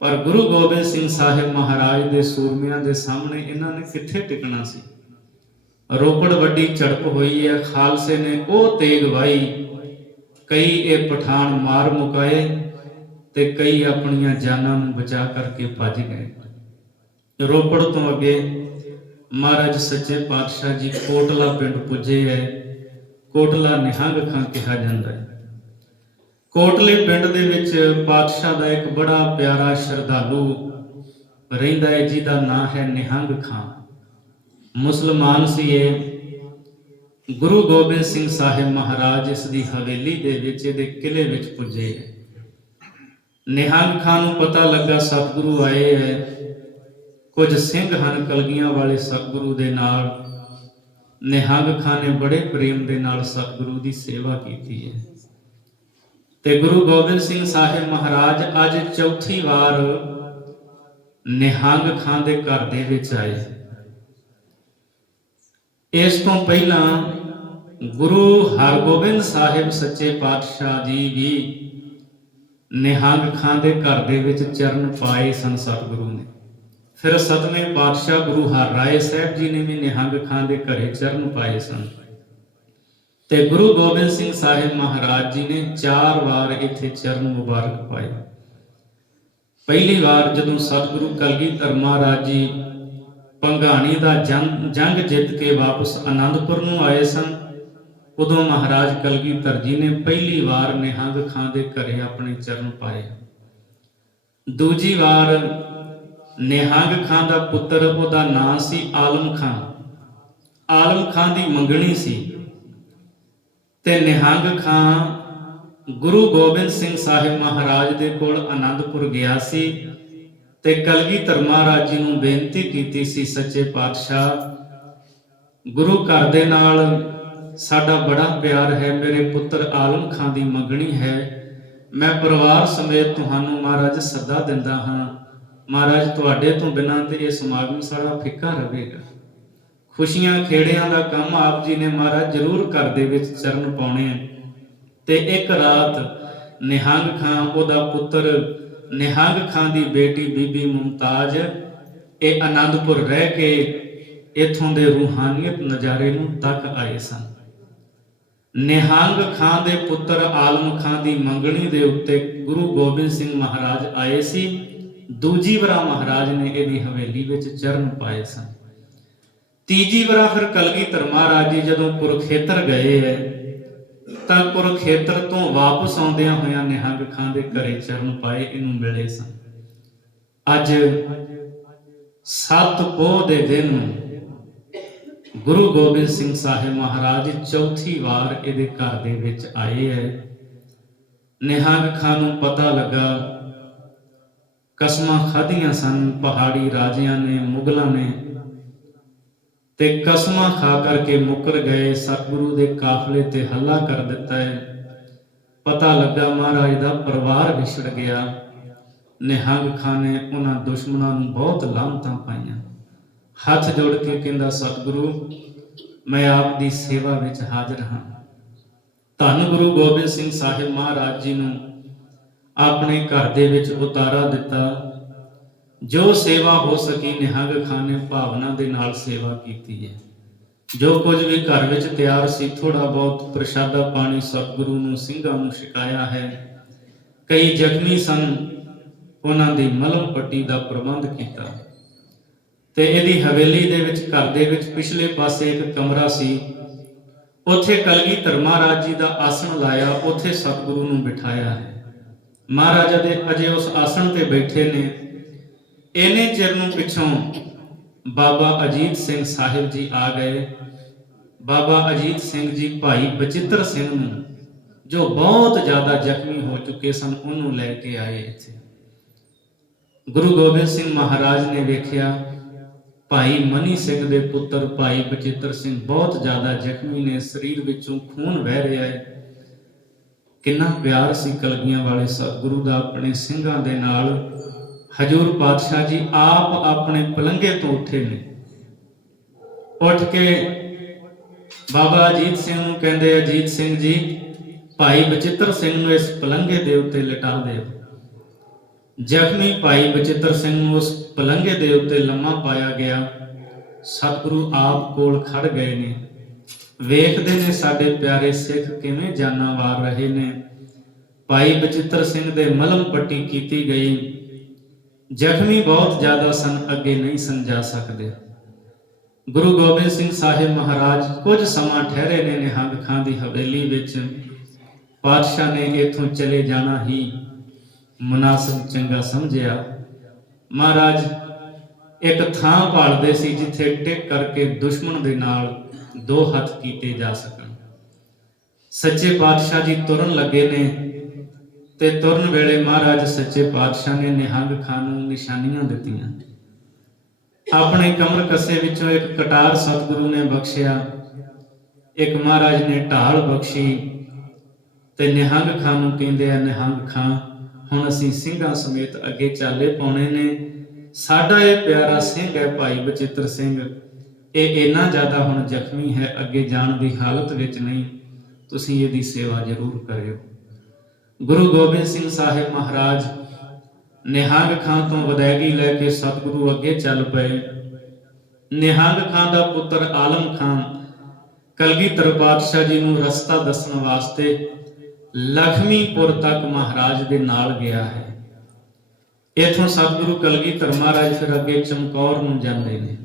ਪਰ ਗੁਰੂ ਗੋਬਿੰਦ ਸਿੰਘ ਸਾਹਿਬ ਮਹਾਰਾਜ ਦੇ ਸੂਰਮਿਆਂ ਦੇ ਸਾਹਮਣੇ ਇਹਨਾਂ ਨੇ ਕਿੱਥੇ ਟਿਕਣਾ ਸੀ। ਰੋਪੜ ਵੱਡੀ ਝੜਪ ਹੋਈ ਹੈ। ਖਾਲਸੇ ਨੇ ਉਹ ਤੇਗ ਵਾਈ, ਕਈ ਇਹ ਪਠਾਨ ਮਾਰ ਮੁਕਾਏ ਤੇ ਕਈ ਆਪਣੀਆਂ ਜਾਨਾਂ ਨੂੰ ਬਚਾ ਕਰਕੇ ਭੱਜ ਗਏ। ਰੋਪੜ ਤੋਂ ਅੱਗੇ ਮਹਾਰਾਜ ਸੱਚੇ ਪਾਤਸ਼ਾਹ ਜੀ ਕੋਟਲਾ ਪਿੰਡ ਪੁੱਜੇ ਹੈ। ਕੋਟਲਾ ਨਿਹੰਗ ਖਾਂ ਕਿਹਾ ਜਾਂਦਾ ਹੈ। ਕੋਟਲੇ ਪਿੰਡ ਦੇ ਵਿੱਚ ਪਾਤਸ਼ਾਹ ਦਾ ਇੱਕ ਬੜਾ ਪਿਆਰਾ ਸ਼ਰਧਾਲੂ ਰਹਿੰਦਾ ਹੈ, ਜਿਹਦਾ ਨਾਂ ਹੈ ਨਿਹੰਗ ਖਾਂ। ਮੁਸਲਮਾਨ ਸੀ ਇਹ। ਗੁਰੂ ਗੋਬਿੰਦ ਸਿੰਘ ਸਾਹਿਬ ਮਹਾਰਾਜ ਇਸ ਦੀ ਹਵੇਲੀ ਦੇ ਵਿੱਚ, ਇਹਦੇ ਕਿਲੇ ਵਿੱਚ ਪੁੱਜੇ। ਨਿਹੰਗ ਖਾਂ ਨੂੰ ਪਤਾ ਲੱਗਾ ਸਤਿਗੁਰੂ ਆਏ ਹੈ। ਕੁਝ ਸਿੰਘ ਹਨ ਕਲਗੀਆਂ ਵਾਲੇ ਸਤਿਗੁਰੂ ਦੇ ਨਾਲ। ਨਿਹੰਗ ਖਾਂ ਨੇ ਬੜੇ ਪ੍ਰੇਮ ਦੇ ਨਾਲ ਸਤਿਗੁਰੂ ਦੀ ਸੇਵਾ ਕੀਤੀ ਹੈ ਤੇ ਗੁਰੂ ਗੋਬਿੰਦ ਸਿੰਘ ਸਾਹਿਬ ਮਹਾਰਾਜ ਅੱਜ ਚੌਥੀ ਵਾਰ ਨਿਹੰਗ ਖਾਂ ਦੇ ਘਰ ਦੇ ਵਿੱਚ ਆਏ। ਇਸ ਤੋਂ ਪਹਿਲਾਂ ਗੁਰੂ ਹਰਗੋਬਿੰਦ ਸਾਹਿਬ ਸੱਚੇ ਪਾਤਸ਼ਾਹ ਜੀ ਵੀ ਨਿਹੰਗ ਖਾਂ ਦੇ ਘਰ ਦੇ ਵਿੱਚ ਚਰਨ ਪਾਏ ਸਨ ਸਤਿਗੁਰੂ ਨੇ। ਫਿਰ ਸਤਵੇਂ ਪਾਤਸ਼ਾਹ ਗੁਰੂ ਹਰਰਾਏ ਸਾਹਿਬ ਜੀ ਨੇ ਵੀ ਨਿਹੰਗ ਖਾਂ ਦੇ ਘਰੇ ਚਰਨ ਪਾਏ ਸਨ ਤੇ ਗੁਰੂ ਗੋਬਿੰਦ ਸਿੰਘ ਸਾਹਿਬ ਮਹਾਰਾਜ ਜੀ ਨੇ 4 ਵਾਰ ਇੱਥੇ ਚਰਨ ਮੁਬਾਰਕ ਪਾਏ। ਪਹਿਲੀ ਵਾਰ ਜਦੋਂ ਸਤਿਗੁਰੂ ਕਲਗੀਧਰ ਮਹਾਰਾਜ ਜੀ ਭੰਗਾਣੀ ਦਾ ਜੰਗ ਜਿੱਤ ਕੇ ਵਾਪਸ ਆਨੰਦਪੁਰ ਨੂੰ ਆਏ ਸਨ, ਉਦੋਂ ਮਹਾਰਾਜ ਕਲਗੀਧਰ ਜੀ ਨੇ ਪਹਿਲੀ ਵਾਰ ਨਿਹੰਗ ਖਾਂ ਦੇ ਘਰੇ ਆਪਣੇ ਚਰਨ ਪਾਏ। ਦੂਜੀ ਵਾਰ ਨਿਹੰਗ ਖਾਂ ਦਾ ਪੁੱਤਰ, ਉਹਦਾ ਨਾਂ ਸੀ ਆਲਮ ਖਾਂ। ਆਲਮ ਖਾਂ ਦੀ ਮੰਗਣੀ ਸੀ ਤੇ ਨਿਹੰਗ ਖਾਂ ਗੁਰੂ ਗੋਬਿੰਦ ਸਿੰਘ ਸਾਹਿਬ ਮਹਾਰਾਜ ਦੇ ਕੋਲ ਆਨੰਦਪੁਰ ਗਿਆ ਸੀ ਤੇ ਕਲਗੀਧਰ ਮਹਾਰਾਜ ਜੀ ਨੂੰ ਬੇਨਤੀ ਕੀਤੀ ਸੀ, ਸੱਚੇ ਪਾਤਸ਼ਾਹ ਗੁਰੂ ਘਰ ਦੇ ਨਾਲ ਸਾਡਾ ਬੜਾ ਪਿਆਰ ਹੈ, ਮੇਰੇ ਪੁੱਤਰ ਆਲਮ ਖਾਂ ਦੀ ਮੰਗਣੀ ਹੈ, ਮੈਂ ਪਰਿਵਾਰ ਸਮੇਤ ਤੁਹਾਨੂੰ ਮਹਾਰਾਜ ਸੱਦਾ ਦਿੰਦਾ ਹਾਂ। ਮਹਾਰਾਜ ਤੁਹਾਡੇ ਤੋਂ ਬਿਨਾਂ ਤੇ ਇਹ ਸਮਾਗਮ ਸਾਰਾ ਫਿੱਕਾ ਰਹੇਗਾ। ਖੁਸ਼ੀਆਂ ਖੇੜਿਆਂ ਦਾ ਕੰਮ ਆਪ ਜੀ ਨੇ ਮਹਾਰਾਜ ਜ਼ਰੂਰ ਘਰ ਦੇ ਵਿੱਚ ਚਰਨ ਪਾਉਣੇ ਤੇ ਇੱਕ ਰਾਤ ਨਿਹੰਗ ਖਾਂ, ਉਹਦਾ ਪੁੱਤਰ ਨਿਹੰਗ ਖਾਂ ਦੀ ਬੇਟੀ ਬੀਬੀ ਮੁਮਤਾਜ਼ ਇਹ ਆਨੰਦਪੁਰ ਰਹਿ ਕੇ ਇੱਥੋਂ ਦੇ ਰੂਹਾਨੀਅਤ ਨਜ਼ਾਰੇ ਨੂੰ ਤੱਕ ਆਏ ਸਨ। ਨਿਹੰਗ ਖਾਂ ਦੇ ਪੁੱਤਰ ਆਲਮ ਖਾਂ ਦੀ ਮੰਗਣੀ ਦੇ ਉੱਤੇ ਗੁਰੂ ਗੋਬਿੰਦ ਸਿੰਘ ਮਹਾਰਾਜ ਆਏ ਸੀ ਦੂਜੀ ਵਾਰ ਮਹਾਰਾਜ ਨੇ ਇਹਦੀ ਹਵੇਲੀ ਵਿੱਚ ਚਰਨ ਪਾਏ ਸਨ। ਤੀਜੀ ਵਾਰ ਫਿਰ ਕਲਗੀਧਰ ਮਹਾਰਾਜ ਜੀ ਜਦੋਂ ਕੁਰੂਖੇਤਰ ਗਏ ਹੈ ਤਾਂ ਕੁਰੂਖੇਤਰ ਤੋਂ ਵਾਪਸ ਆਉਂਦਿਆਂ ਹੋਇਆਂ ਨਿਹੰਗ ਖਾਂ ਦੇ ਘਰੇ ਚਰਨ ਪਾਏ, ਇਹਨੂੰ ਮਿਲੇ ਸਨ। ਅੱਜ 7 ਪੋਹ ਦੇ ਦਿਨ ਗੁਰੂ ਗੋਬਿੰਦ ਸਿੰਘ ਸਾਹਿਬ ਮਹਾਰਾਜ ਚੌਥੀ ਵਾਰ ਇਹਦੇ ਘਰ ਦੇ ਵਿੱਚ ਆਏ ਹੈ। ਨਿਹੰਗ ਖਾਂ ਨੂੰ ਪਤਾ ਲੱਗਾ, ਕਸਮਾਂ ਖਾਧੀਆਂ ਸਨ ਪਹਾੜੀ ਰਾਜਿਆਂ ਨੇ, ਮੁਗਲਾਂ ਨੇ, ਤੇ ਕਸਮਾਂ ਖਾ ਕਰਕੇ ਮੁੱਕਰ ਗਏ। ਸਤਿਗੁਰੂ ਦੇ ਕਾਫਲੇ ਤੇ ਹੱਲਾ ਕਰ ਦਿੱਤਾ ਹੈ। ਪਤਾ ਲੱਗਾ ਮਹਾਰਾਜ ਦਾ ਪਰਿਵਾਰ ਵਿਛੜ ਗਿਆ। ਨਿਹੰਗ ਖਾਂ ਨੇ ਉਹਨਾਂ ਦੁਸ਼ਮਣਾਂ ਨੂੰ ਬਹੁਤ ਲਾਹਨਤਾਂ ਪਾਈਆਂ। ਹੱਥ ਜੋੜ ਕੇ ਕਹਿੰਦਾ, ਸਤਿਗੁਰੂ ਮੈਂ ਆਪ ਦੀ ਸੇਵਾ ਵਿੱਚ ਹਾਜ਼ਰ ਹਾਂ। ਧੰਨ ਗੁਰੂ ਗੋਬਿੰਦ ਸਿੰਘ ਸਾਹਿਬ ਮਹਾਰਾਜ ਜੀ ਨੂੰ ਆਪਣੇ ਘਰ ਦੇ ਵਿੱਚ ਉਤਾਰਾ ਦਿੱਤਾ। ਜੋ ਸੇਵਾ ਹੋ ਸਕੀ ਨਿਹੰਗ ਖਾਂ ਨੇ ਭਾਵਨਾ ਦੇ ਨਾਲ ਸੇਵਾ ਕੀਤੀ ਹੈ। ਜੋ ਕੁਝ ਵੀ ਘਰ ਵਿੱਚ ਤਿਆਰ ਸੀ, ਥੋੜਾ ਬਹੁਤ ਪ੍ਰਸ਼ਾਦਾ ਪਾਣੀ ਸਤਿਗੁਰੂ ਨੂੰ, ਸਿੰਘਾਂ ਨੂੰ ਛਕਾਇਆ ਹੈ। ਕਈ ਜ਼ਖਮੀ ਸਨ, ਉਹਨਾਂ ਦੀ ਮਲਮ ਪੱਟੀ ਦਾ ਪ੍ਰਬੰਧ ਕੀਤਾ। ਤੇ ਇਹਦੀ ਹਵੇਲੀ ਦੇ ਵਿੱਚ, ਘਰ ਦੇ ਵਿੱਚ ਪਿਛਲੇ ਪਾਸੇ ਇੱਕ ਕਮਰਾ ਸੀ, ਉੱਥੇ ਕਲਗੀਧਰ ਮਹਾਰਾਜ ਜੀ ਦਾ ਆਸਣ ਲਾਇਆ, ਉੱਥੇ ਸਤਿਗੁਰੂ ਨੂੰ ਬਿਠਾਇਆ ਹੈ। ਮਹਾਰਾਜਾ ਦੇ ਅਜੇ ਉਸ ਆਸਣ ਤੇ ਬੈਠੇ ਨੇ। ਇਹਨੇ ਚਿਰ ਨੂੰ ਪਿੱਛੋਂ ਬਾਬਾ ਅਜੀਤ ਸਿੰਘ ਸਾਹਿਬ ਜੀ ਆ ਗਏ। ਬਾਬਾ ਅਜੀਤ ਸਿੰਘ ਜੀ ਭਾਈ ਬਚਿੱਤਰ ਸਿੰਘ ਨੂੰ, ਜੋ ਬਹੁਤ ਜ਼ਿਆਦਾ ਜ਼ਖਮੀ ਹੋ ਚੁੱਕੇ ਸਨ, ਉਹਨੂੰ ਲੈ ਕੇ ਆਏ ਇੱਥੇ। ਗੁਰੂ ਗੋਬਿੰਦ ਸਿੰਘ ਮਹਾਰਾਜ ਨੇ ਵੇਖਿਆ ਭਾਈ ਮਨੀ ਸਿੰਘ ਦੇ ਪੁੱਤਰ ਭਾਈ ਬਚਿੱਤਰ ਸਿੰਘ ਬਹੁਤ ਜ਼ਿਆਦਾ ਜ਼ਖਮੀ ਨੇ, ਸਰੀਰ ਵਿੱਚੋਂ ਖੂਨ ਵਹਿ ਰਿਹਾ ਹੈ। ਕਿੰਨਾ ਪਿਆਰ ਸੀ ਕਲਗੀਆਂ ਵਾਲੇ ਸਤਿਗੁਰੂ ਦਾ ਆਪਣੇ ਸਿੰਘਾਂ ਦੇ ਨਾਲ। ਹਜੂਰ ਪਾਤਸ਼ਾਹ ਜੀ ਆਪ ਆਪਣੇ ਪਲੰਘੇ ਤੋਂ ਉੱਠੇ ਨੇ। ਉੱਠ ਕੇ ਬਾਬਾ ਅਜੀਤ ਸਿੰਘ ਨੂੰ ਕਹਿੰਦੇ, ਅਜੀਤ ਸਿੰਘ ਜੀ ਭਾਈ ਬਚਿੱਤਰ ਸਿੰਘ ਨੂੰ ਇਸ ਪਲੰਘੇ ਦੇ ਉੱਤੇ ਲਿਟਾ ਦਿਓ। ਜ਼ਖਮੀ ਭਾਈ ਬਚਿੱਤਰ ਸਿੰਘ ਨੂੰ ਉਸ ਪਲੰਘੇ ਦੇ ਉੱਤੇ ਲੰਮਾ ਪਾਇਆ ਗਿਆ। ਸਤਿਗੁਰੂ ਆਪ ਕੋਲ ਖੜ ਗਏ ਨੇ, ਵੇਖਦੇ ਨੇ ਸਾਡੇ ਪਿਆਰੇ ਸਿੱਖ ਕਿਵੇਂ ਜਾਨਾਂ ਵਾਰ ਰਹੇ ਨੇ। ਭਾਈ ਬਚਿੱਤਰ ਸਿੰਘ ਦੇ ਮਲਮ ਪੱਟੀ ਕੀਤੀ ਗਈ। ਜ਼ਖਮੀ ਬਹੁਤ ਜ਼ਿਆਦਾ ਸਨ, ਅੱਗੇ ਨਹੀਂ ਸਨ ਜਾ ਸਕਦੇ। ਗੁਰੂ ਗੋਬਿੰਦ ਸਿੰਘ ਸਾਹਿਬ ਮਹਾਰਾਜ ਕੁਝ ਸਮਾਂ ਠਹਿਰੇ ਨੇ ਨਿਹੰਗ ਖਾਂ ਦੀ ਹਵੇਲੀ ਵਿੱਚ। ਪਾਤਸ਼ਾਹ ਨੇ ਇੱਥੋਂ ਚਲੇ ਜਾਣਾ ਹੀ ਮੁਨਾਸਬ ਚੰਗਾ ਸਮਝਿਆ। ਮਹਾਰਾਜ ਇੱਕ ਥਾਂ ਭਾਲਦੇ ਸੀ ਜਿੱਥੇ ਟਿਕ ਕਰਕੇ ਦੁਸ਼ਮਣ ਦੇ ਨਾਲ 2 ਹੱਥ ਕੀਤੇ ਜਾ ਸਕਣ। ਸੱਚੇ ਪਾਤਸ਼ਾਹ ਜੀ ਤੁਰਨ ਲੱਗੇ ਨੇ ਤੇ ਤੁਰਨ ਵੇਲੇ ਮਹਾਰਾਜ ਸੱਚੇ ਪਾਤਸ਼ਾਹ ਨੇ ਨਿਹੰਗ ਖਾਂ ਨੂੰ ਨਿਸ਼ਾਨੀਆਂ ਦਿੱਤੀਆਂ। ਆਪਣੇ ਕਮਰ ਕੱਸੇ ਵਿੱਚੋਂ ਇੱਕ ਕਟਾਰ ਸਤਿਗੁਰੂ ਨੇ ਬਖਸ਼ਿਆ, ਇੱਕ ਮਹਾਰਾਜ ਨੇ ਢਾਲ ਬਖਸ਼ੀ ਤੇ ਨਿਹੰਗ ਖਾਂ ਨੂੰ ਕਹਿੰਦੇ ਆ, ਨਿਹੰਗ ਖਾਂ ਹੁਣ ਅਸੀਂ ਸਿੰਘਾਂ ਸਮੇਤ ਅੱਗੇ ਚਾਲੇ ਪਾਉਣੇ ਨੇ। ਸਾਡਾ ਇਹ ਪਿਆਰਾ ਸਿੰਘ ਹੈ ਭਾਈ ਬਚਿੱਤਰ ਸਿੰਘ, ਇਹ ਇੰਨਾ ਜ਼ਿਆਦਾ ਹੁਣ ਜ਼ਖਮੀ ਹੈ, ਅੱਗੇ ਜਾਣ ਦੀ ਹਾਲਤ ਵਿੱਚ ਨਹੀਂ, ਤੁਸੀਂ ਇਹਦੀ ਸੇਵਾ ਜ਼ਰੂਰ ਕਰਿਓ। ਗੁਰੂ ਗੋਬਿੰਦ ਸਿੰਘ ਸਾਹਿਬ ਮਹਾਰਾਜ ਨਿਹੰਗ ਖਾਂ ਤੋਂ ਵਿਦਾਇਗੀ ਲੈ ਕੇ ਸਤਿਗੁਰੂ ਅੱਗੇ ਚੱਲ ਪਏ। ਨਿਹੰਗ ਖਾਂ ਦਾ ਪੁੱਤਰ ਆਲਮ ਖਾਂ ਕਲਗੀਧਰ ਪਾਤਸ਼ਾਹ ਜੀ ਨੂੰ ਰਸਤਾ ਦੱਸਣ ਵਾਸਤੇ ਲਖਮੀਪੁਰ ਤੱਕ ਮਹਾਰਾਜ ਦੇ ਨਾਲ ਗਿਆ ਹੈ। ਇੱਥੋਂ ਸਤਿਗੁਰੂ ਕਲਗੀਧਰ ਮਹਾਰਾਜ ਫਿਰ ਅੱਗੇ ਚਮਕੌਰ ਨੂੰ ਜਾਂਦੇ ਨੇ।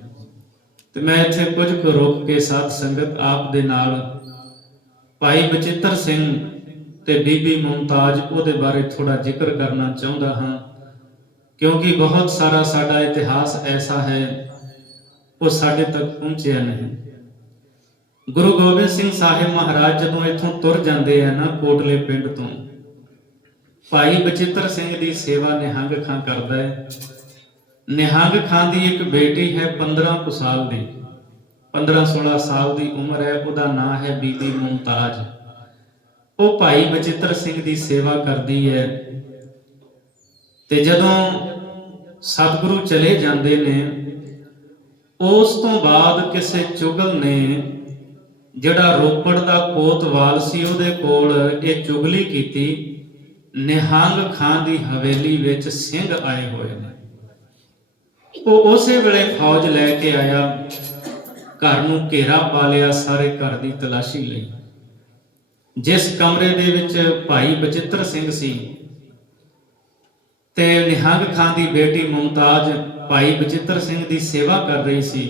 ਤੇ ਮੈਂ ਇੱਥੇ ਕੁਝ ਕੁ ਰੁਕ ਕੇ ਸਾਧ ਸੰਗਤ ਆਪ ਦੇ ਨਾਲ ਭਾਈ ਬਚਿੱਤਰ ਸਿੰਘ ਤੇ ਬੀਬੀ ਮੁਮਤਾਜ ਉਹਦੇ ਬਾਰੇ ਥੋੜਾ ਜ਼ਿਕਰ ਕਰਨਾ ਚਾਹੁੰਦਾ ਹਾਂ, ਕਿਉਂਕਿ ਬਹੁਤ ਸਾਰਾ ਸਾਡਾ ਇਤਿਹਾਸ ਐਸਾ ਹੈ ਉਹ ਸਾਡੇ ਤੱਕ ਪਹੁੰਚਿਆ ਨਹੀਂ। ਗੁਰੂ ਗੋਬਿੰਦ ਸਿੰਘ ਸਾਹਿਬ ਮਹਾਰਾਜ ਜਦੋਂ ਇੱਥੋਂ ਤੁਰ ਜਾਂਦੇ ਆ ਨਾ, ਕੋਟਲੇ ਪਿੰਡ ਤੋਂ, ਭਾਈ ਬਚਿੱਤਰ ਸਿੰਘ ਦੀ ਸੇਵਾ ਨਿਹੰਗ ਖਾਂ ਕਰਦਾ ਹੈ। ਨਿਹੰਗ ਖਾਂ ਦੀ ਇੱਕ ਬੇਟੀ ਹੈ 15 ਕੁ ਸਾਲ ਦੀ, 15-16 ਸਾਲ ਦੀ ਉਮਰ ਹੈ। ਉਹਦਾ ਨਾਂ ਹੈ ਬੀਬੀ ਮੁਮਤਾਜ। ਉਹ ਭਾਈ ਬਚਿੱਤਰ ਸਿੰਘ ਦੀ ਸੇਵਾ ਕਰਦੀ ਹੈ। ਤੇ ਜਦੋਂ ਸਤਿਗੁਰੂ ਚਲੇ ਜਾਂਦੇ ਨੇ, ਉਸ ਤੋਂ ਬਾਅਦ ਕਿਸੇ ਚੁਗਲ ਨੇ, ਜਿਹੜਾ ਰੋਪੜ ਦਾ ਕੋਤਵਾਲ ਸੀ, ਉਹਦੇ ਕੋਲ ਇਹ ਚੁਗਲੀ ਕੀਤੀ, ਨਿਹੰਗ ਖਾਂ ਦੀ ਹਵੇਲੀ ਵਿੱਚ ਸਿੰਘ ਆਏ ਹੋਏ ਨੇ। ਉਹ ਉਸੇ ਵੇਲੇ ਫੌਜ ਲੈ ਕੇ ਆਇਆ, ਘਰ ਨੂੰ ਘੇਰਾ ਪਾ ਲਿਆ, ਸਾਰੇ ਘਰ ਦੀ ਤਲਾਸ਼ੀ ਲਈ। ਜਿਸ ਕਮਰੇ ਦੇ ਵਿੱਚ ਭਾਈ ਬਚਿੱਤਰ ਸਿੰਘ ਸੀ, ਤੇ ਨਿਹੰਗ ਖਾਂ ਦੀ ਬੇਟੀ ਮੁਮਤਾਜ਼ ਭਾਈ ਬਚਿੱਤਰ ਸਿੰਘ ਦੀ ਸੇਵਾ ਕਰ ਰਹੀ ਸੀ।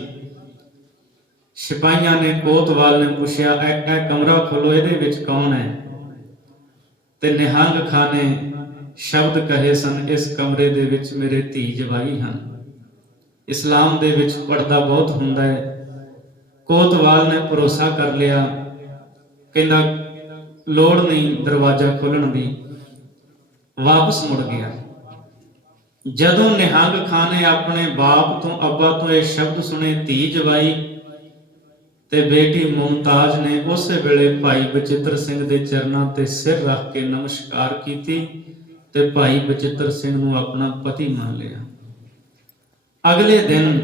ਸਿਪਾਹੀਆਂ ਨੇ ਕੋਤਵਾਲ ਨੇ ਪੁੱਛਿਆ, ਇਹ ਕਮਰਾ ਖੋਲੋ, ਇਹਦੇ ਵਿੱਚ ਕੌਣ ਹੈ? ਤੇ ਨਿਹੰਗ ਖਾਂ ਨੇ ਸ਼ਬਦ ਕਹੇ ਸਨ, ਇਸ ਕਮਰੇ ਦੇ ਵਿੱਚ ਮੇਰੇ ਧੀ ਜਵਾਈ ਹਨ। ਇਸਲਾਮ ਦੇ ਵਿੱਚ ਪਰਦਾ ਬਹੁਤ ਹੁੰਦਾ ਹੈ। ਕੋਤਵਾਲ ਨੇ ਭਰੋਸਾ ਕਰ ਲਿਆ, ਕਹਿੰਦਾ ਲੋੜ ਨਹੀਂ ਦਰਵਾਜ਼ਾ ਖੋਲਣ ਦੀ, ਵਾਪਸ ਮੁੜ ਗਿਆ। ਜਦੋਂ ਨਿਹੰਗ ਖਾਂ ਨੇ ਆਪਣੇ ਬਾਪ ਤੋਂ ਅੱਬਾ ਤੋਂ ਇਹ ਸ਼ਬਦ ਸੁਣੇ, ਧੀ ਜਵਾਈ, ਤੇ ਬੇਟੀ ਮੁਮਤਾਜ਼ ਨੇ ਉਸੇ ਵੇਲੇ ਭਾਈ ਬਚਿੱਤਰ ਸਿੰਘ ਦੇ ਚਰਨਾਂ ਤੇ ਸਿਰ ਰੱਖ ਕੇ ਨਮਸਕਾਰ ਕੀਤੀ ਤੇ ਭਾਈ ਬਚਿੱਤਰ ਸਿੰਘ ਨੂੰ ਆਪਣਾ ਪਤੀ ਮੰਨ ਲਿਆ। ਅਗਲੇ ਦਿਨ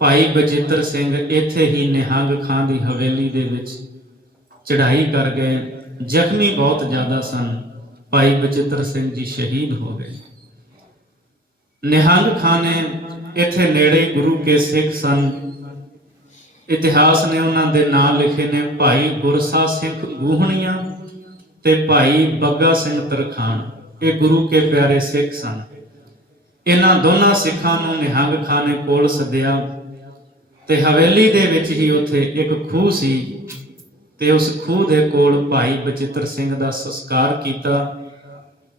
ਭਾਈ ਬਚਿੱਤਰ ਸਿੰਘ ਇੱਥੇ ਹੀ ਨਿਹੰਗ ਖਾਂ ਦੀ ਹਵੇਲੀ ਦੇ ਵਿੱਚ ਚੜ੍ਹਾਈ ਕਰ ਗਏ। ਜ਼ਖਮੀ ਬਹੁਤ ਜ਼ਿਆਦਾ ਸਨ। ਭਾਈ ਬਚਿੱਤਰ ਸਿੰਘ ਜੀ ਸ਼ਹੀਦ ਹੋ ਗਏ। ਨਿਹੰਗ ਖਾਂ ਨੇ ਇੱਥੇ ਨੇੜੇ ਗੁਰੂ ਕੇ ਸਿੱਖ ਸਨ। ਇਤਿਹਾਸ ਨੇ ਉਹਨਾਂ ਦੇ ਨਾਂ ਲਿਖੇ ਨੇ, ਭਾਈ ਗੁਰਸਾ ਸਿੰਘ ਗੂਹਣੀਆਂ ਤੇ ਭਾਈ ਬੱਗਾ ਸਿੰਘ ਤਰਖਾਣ। ਇਹ ਗੁਰੂ ਕੇ ਪਿਆਰੇ ਸਿੱਖ ਸਨ। ਇਹਨਾਂ ਦੋਨਾਂ ਸਿੱਖਾਂ ਨੂੰ ਨਿਹੰਗ ਖਾਂ ਨੇ ਕੋਲ ਸੱਦਿਆ ਤੇ ਹਵੇਲੀ ਦੇ ਵਿੱਚ ਹੀ ਉੱਥੇ ਇੱਕ ਖੂਹ ਸੀ ਤੇ ਉਸ ਖੂਹ ਦੇ ਕੋਲ ਭਾਈ ਬਚਿੱਤਰ ਸਿੰਘ ਦਾ ਸੰਸਕਾਰ ਕੀਤਾ।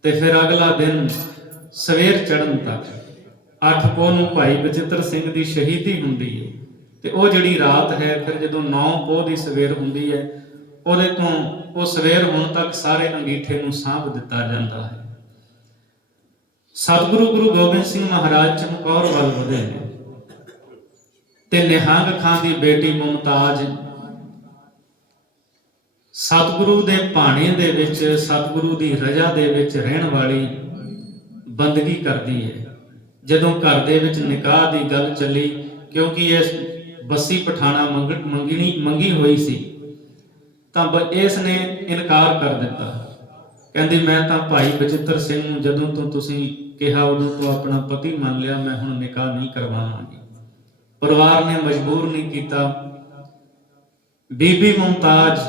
ਤੇ ਫਿਰ ਅਗਲਾ ਦਿਨ ਸਵੇਰ ਚੜ੍ਹਨ ਤੱਕ 8 ਪੋਹ ਨੂੰ ਭਾਈ ਬਚਿੱਤਰ ਸਿੰਘ ਦੀ ਸ਼ਹੀਦੀ ਹੁੰਦੀ ਹੈ। ਤੇ ਉਹ ਜਿਹੜੀ ਰਾਤ ਹੈ, ਫਿਰ ਜਦੋਂ 9 ਪੋਹ ਦੀ ਸਵੇਰ ਹੁੰਦੀ ਹੈ, ਉਹਦੇ ਤੋਂ ਉਹ ਸਵੇਰ ਹੋਣ ਤੱਕ ਸਾਰੇ ਅੰਗੀਠੇ ਨੂੰ ਸਾਂਭ ਦਿੱਤਾ ਜਾਂਦਾ ਹੈ। ਸਤਿਗੁਰੂ ਗੁਰੂ ਗੋਬਿੰਦ ਸਿੰਘ ਮਹਾਰਾਜ ਚਮਕੌਰ ਵੱਲ ਵਧੇ ਨੇ ਤੇ ਨਿਹੰਗ ਖਾਂ ਦੀ ਬੇਟੀ ਮੁਮਤਾਜ਼ ਸਤਿਗੁਰੂ ਦੇ ਭਾਣੇ ਦੇ ਵਿੱਚ, ਸਤਿਗੁਰੂ ਦੀ ਰਜ਼ਾ ਦੇ ਵਿੱਚ ਰਹਿਣ ਵਾਲੀ ਬੰਦਗੀ ਕਰਦੀ ਹੈ। ਜਦੋਂ ਘਰ ਦੇ ਵਿੱਚ ਨਿਕਾਹ ਦੀ ਗੱਲ ਚੱਲੀ, ਕਿਉਂਕਿ ਇਹ ਬੱਸੀ ਪਠਾਣਾ ਮੰਗੀ ਹੋਈ ਸੀ, ਤਾਂ ਇਸ ਨੇ ਇਨਕਾਰ ਕਰ ਦਿੱਤਾ। ਕਹਿੰਦੀ ਮੈਂ ਤਾਂ ਭਾਈ ਬਚਿੱਤਰ ਸਿੰਘ ਨੂੰ ਜਦੋਂ ਤੋਂ ਤੁਸੀਂ ਕਿਹਾ ਉਦੋਂ ਤੋਂ ਆਪਣਾ ਪਤੀ ਮੰਨ ਲਿਆ, ਮੈਂ ਹੁਣ ਨਿਕਾਹ ਨਹੀਂ ਕਰਵਾਵਾਂਗੀ। ਪਰਿਵਾਰ ਨੇ ਮਜਬੂਰ ਨਹੀਂ ਕੀਤਾ। ਬੀਬੀ ਮੁਮਤਾਜ਼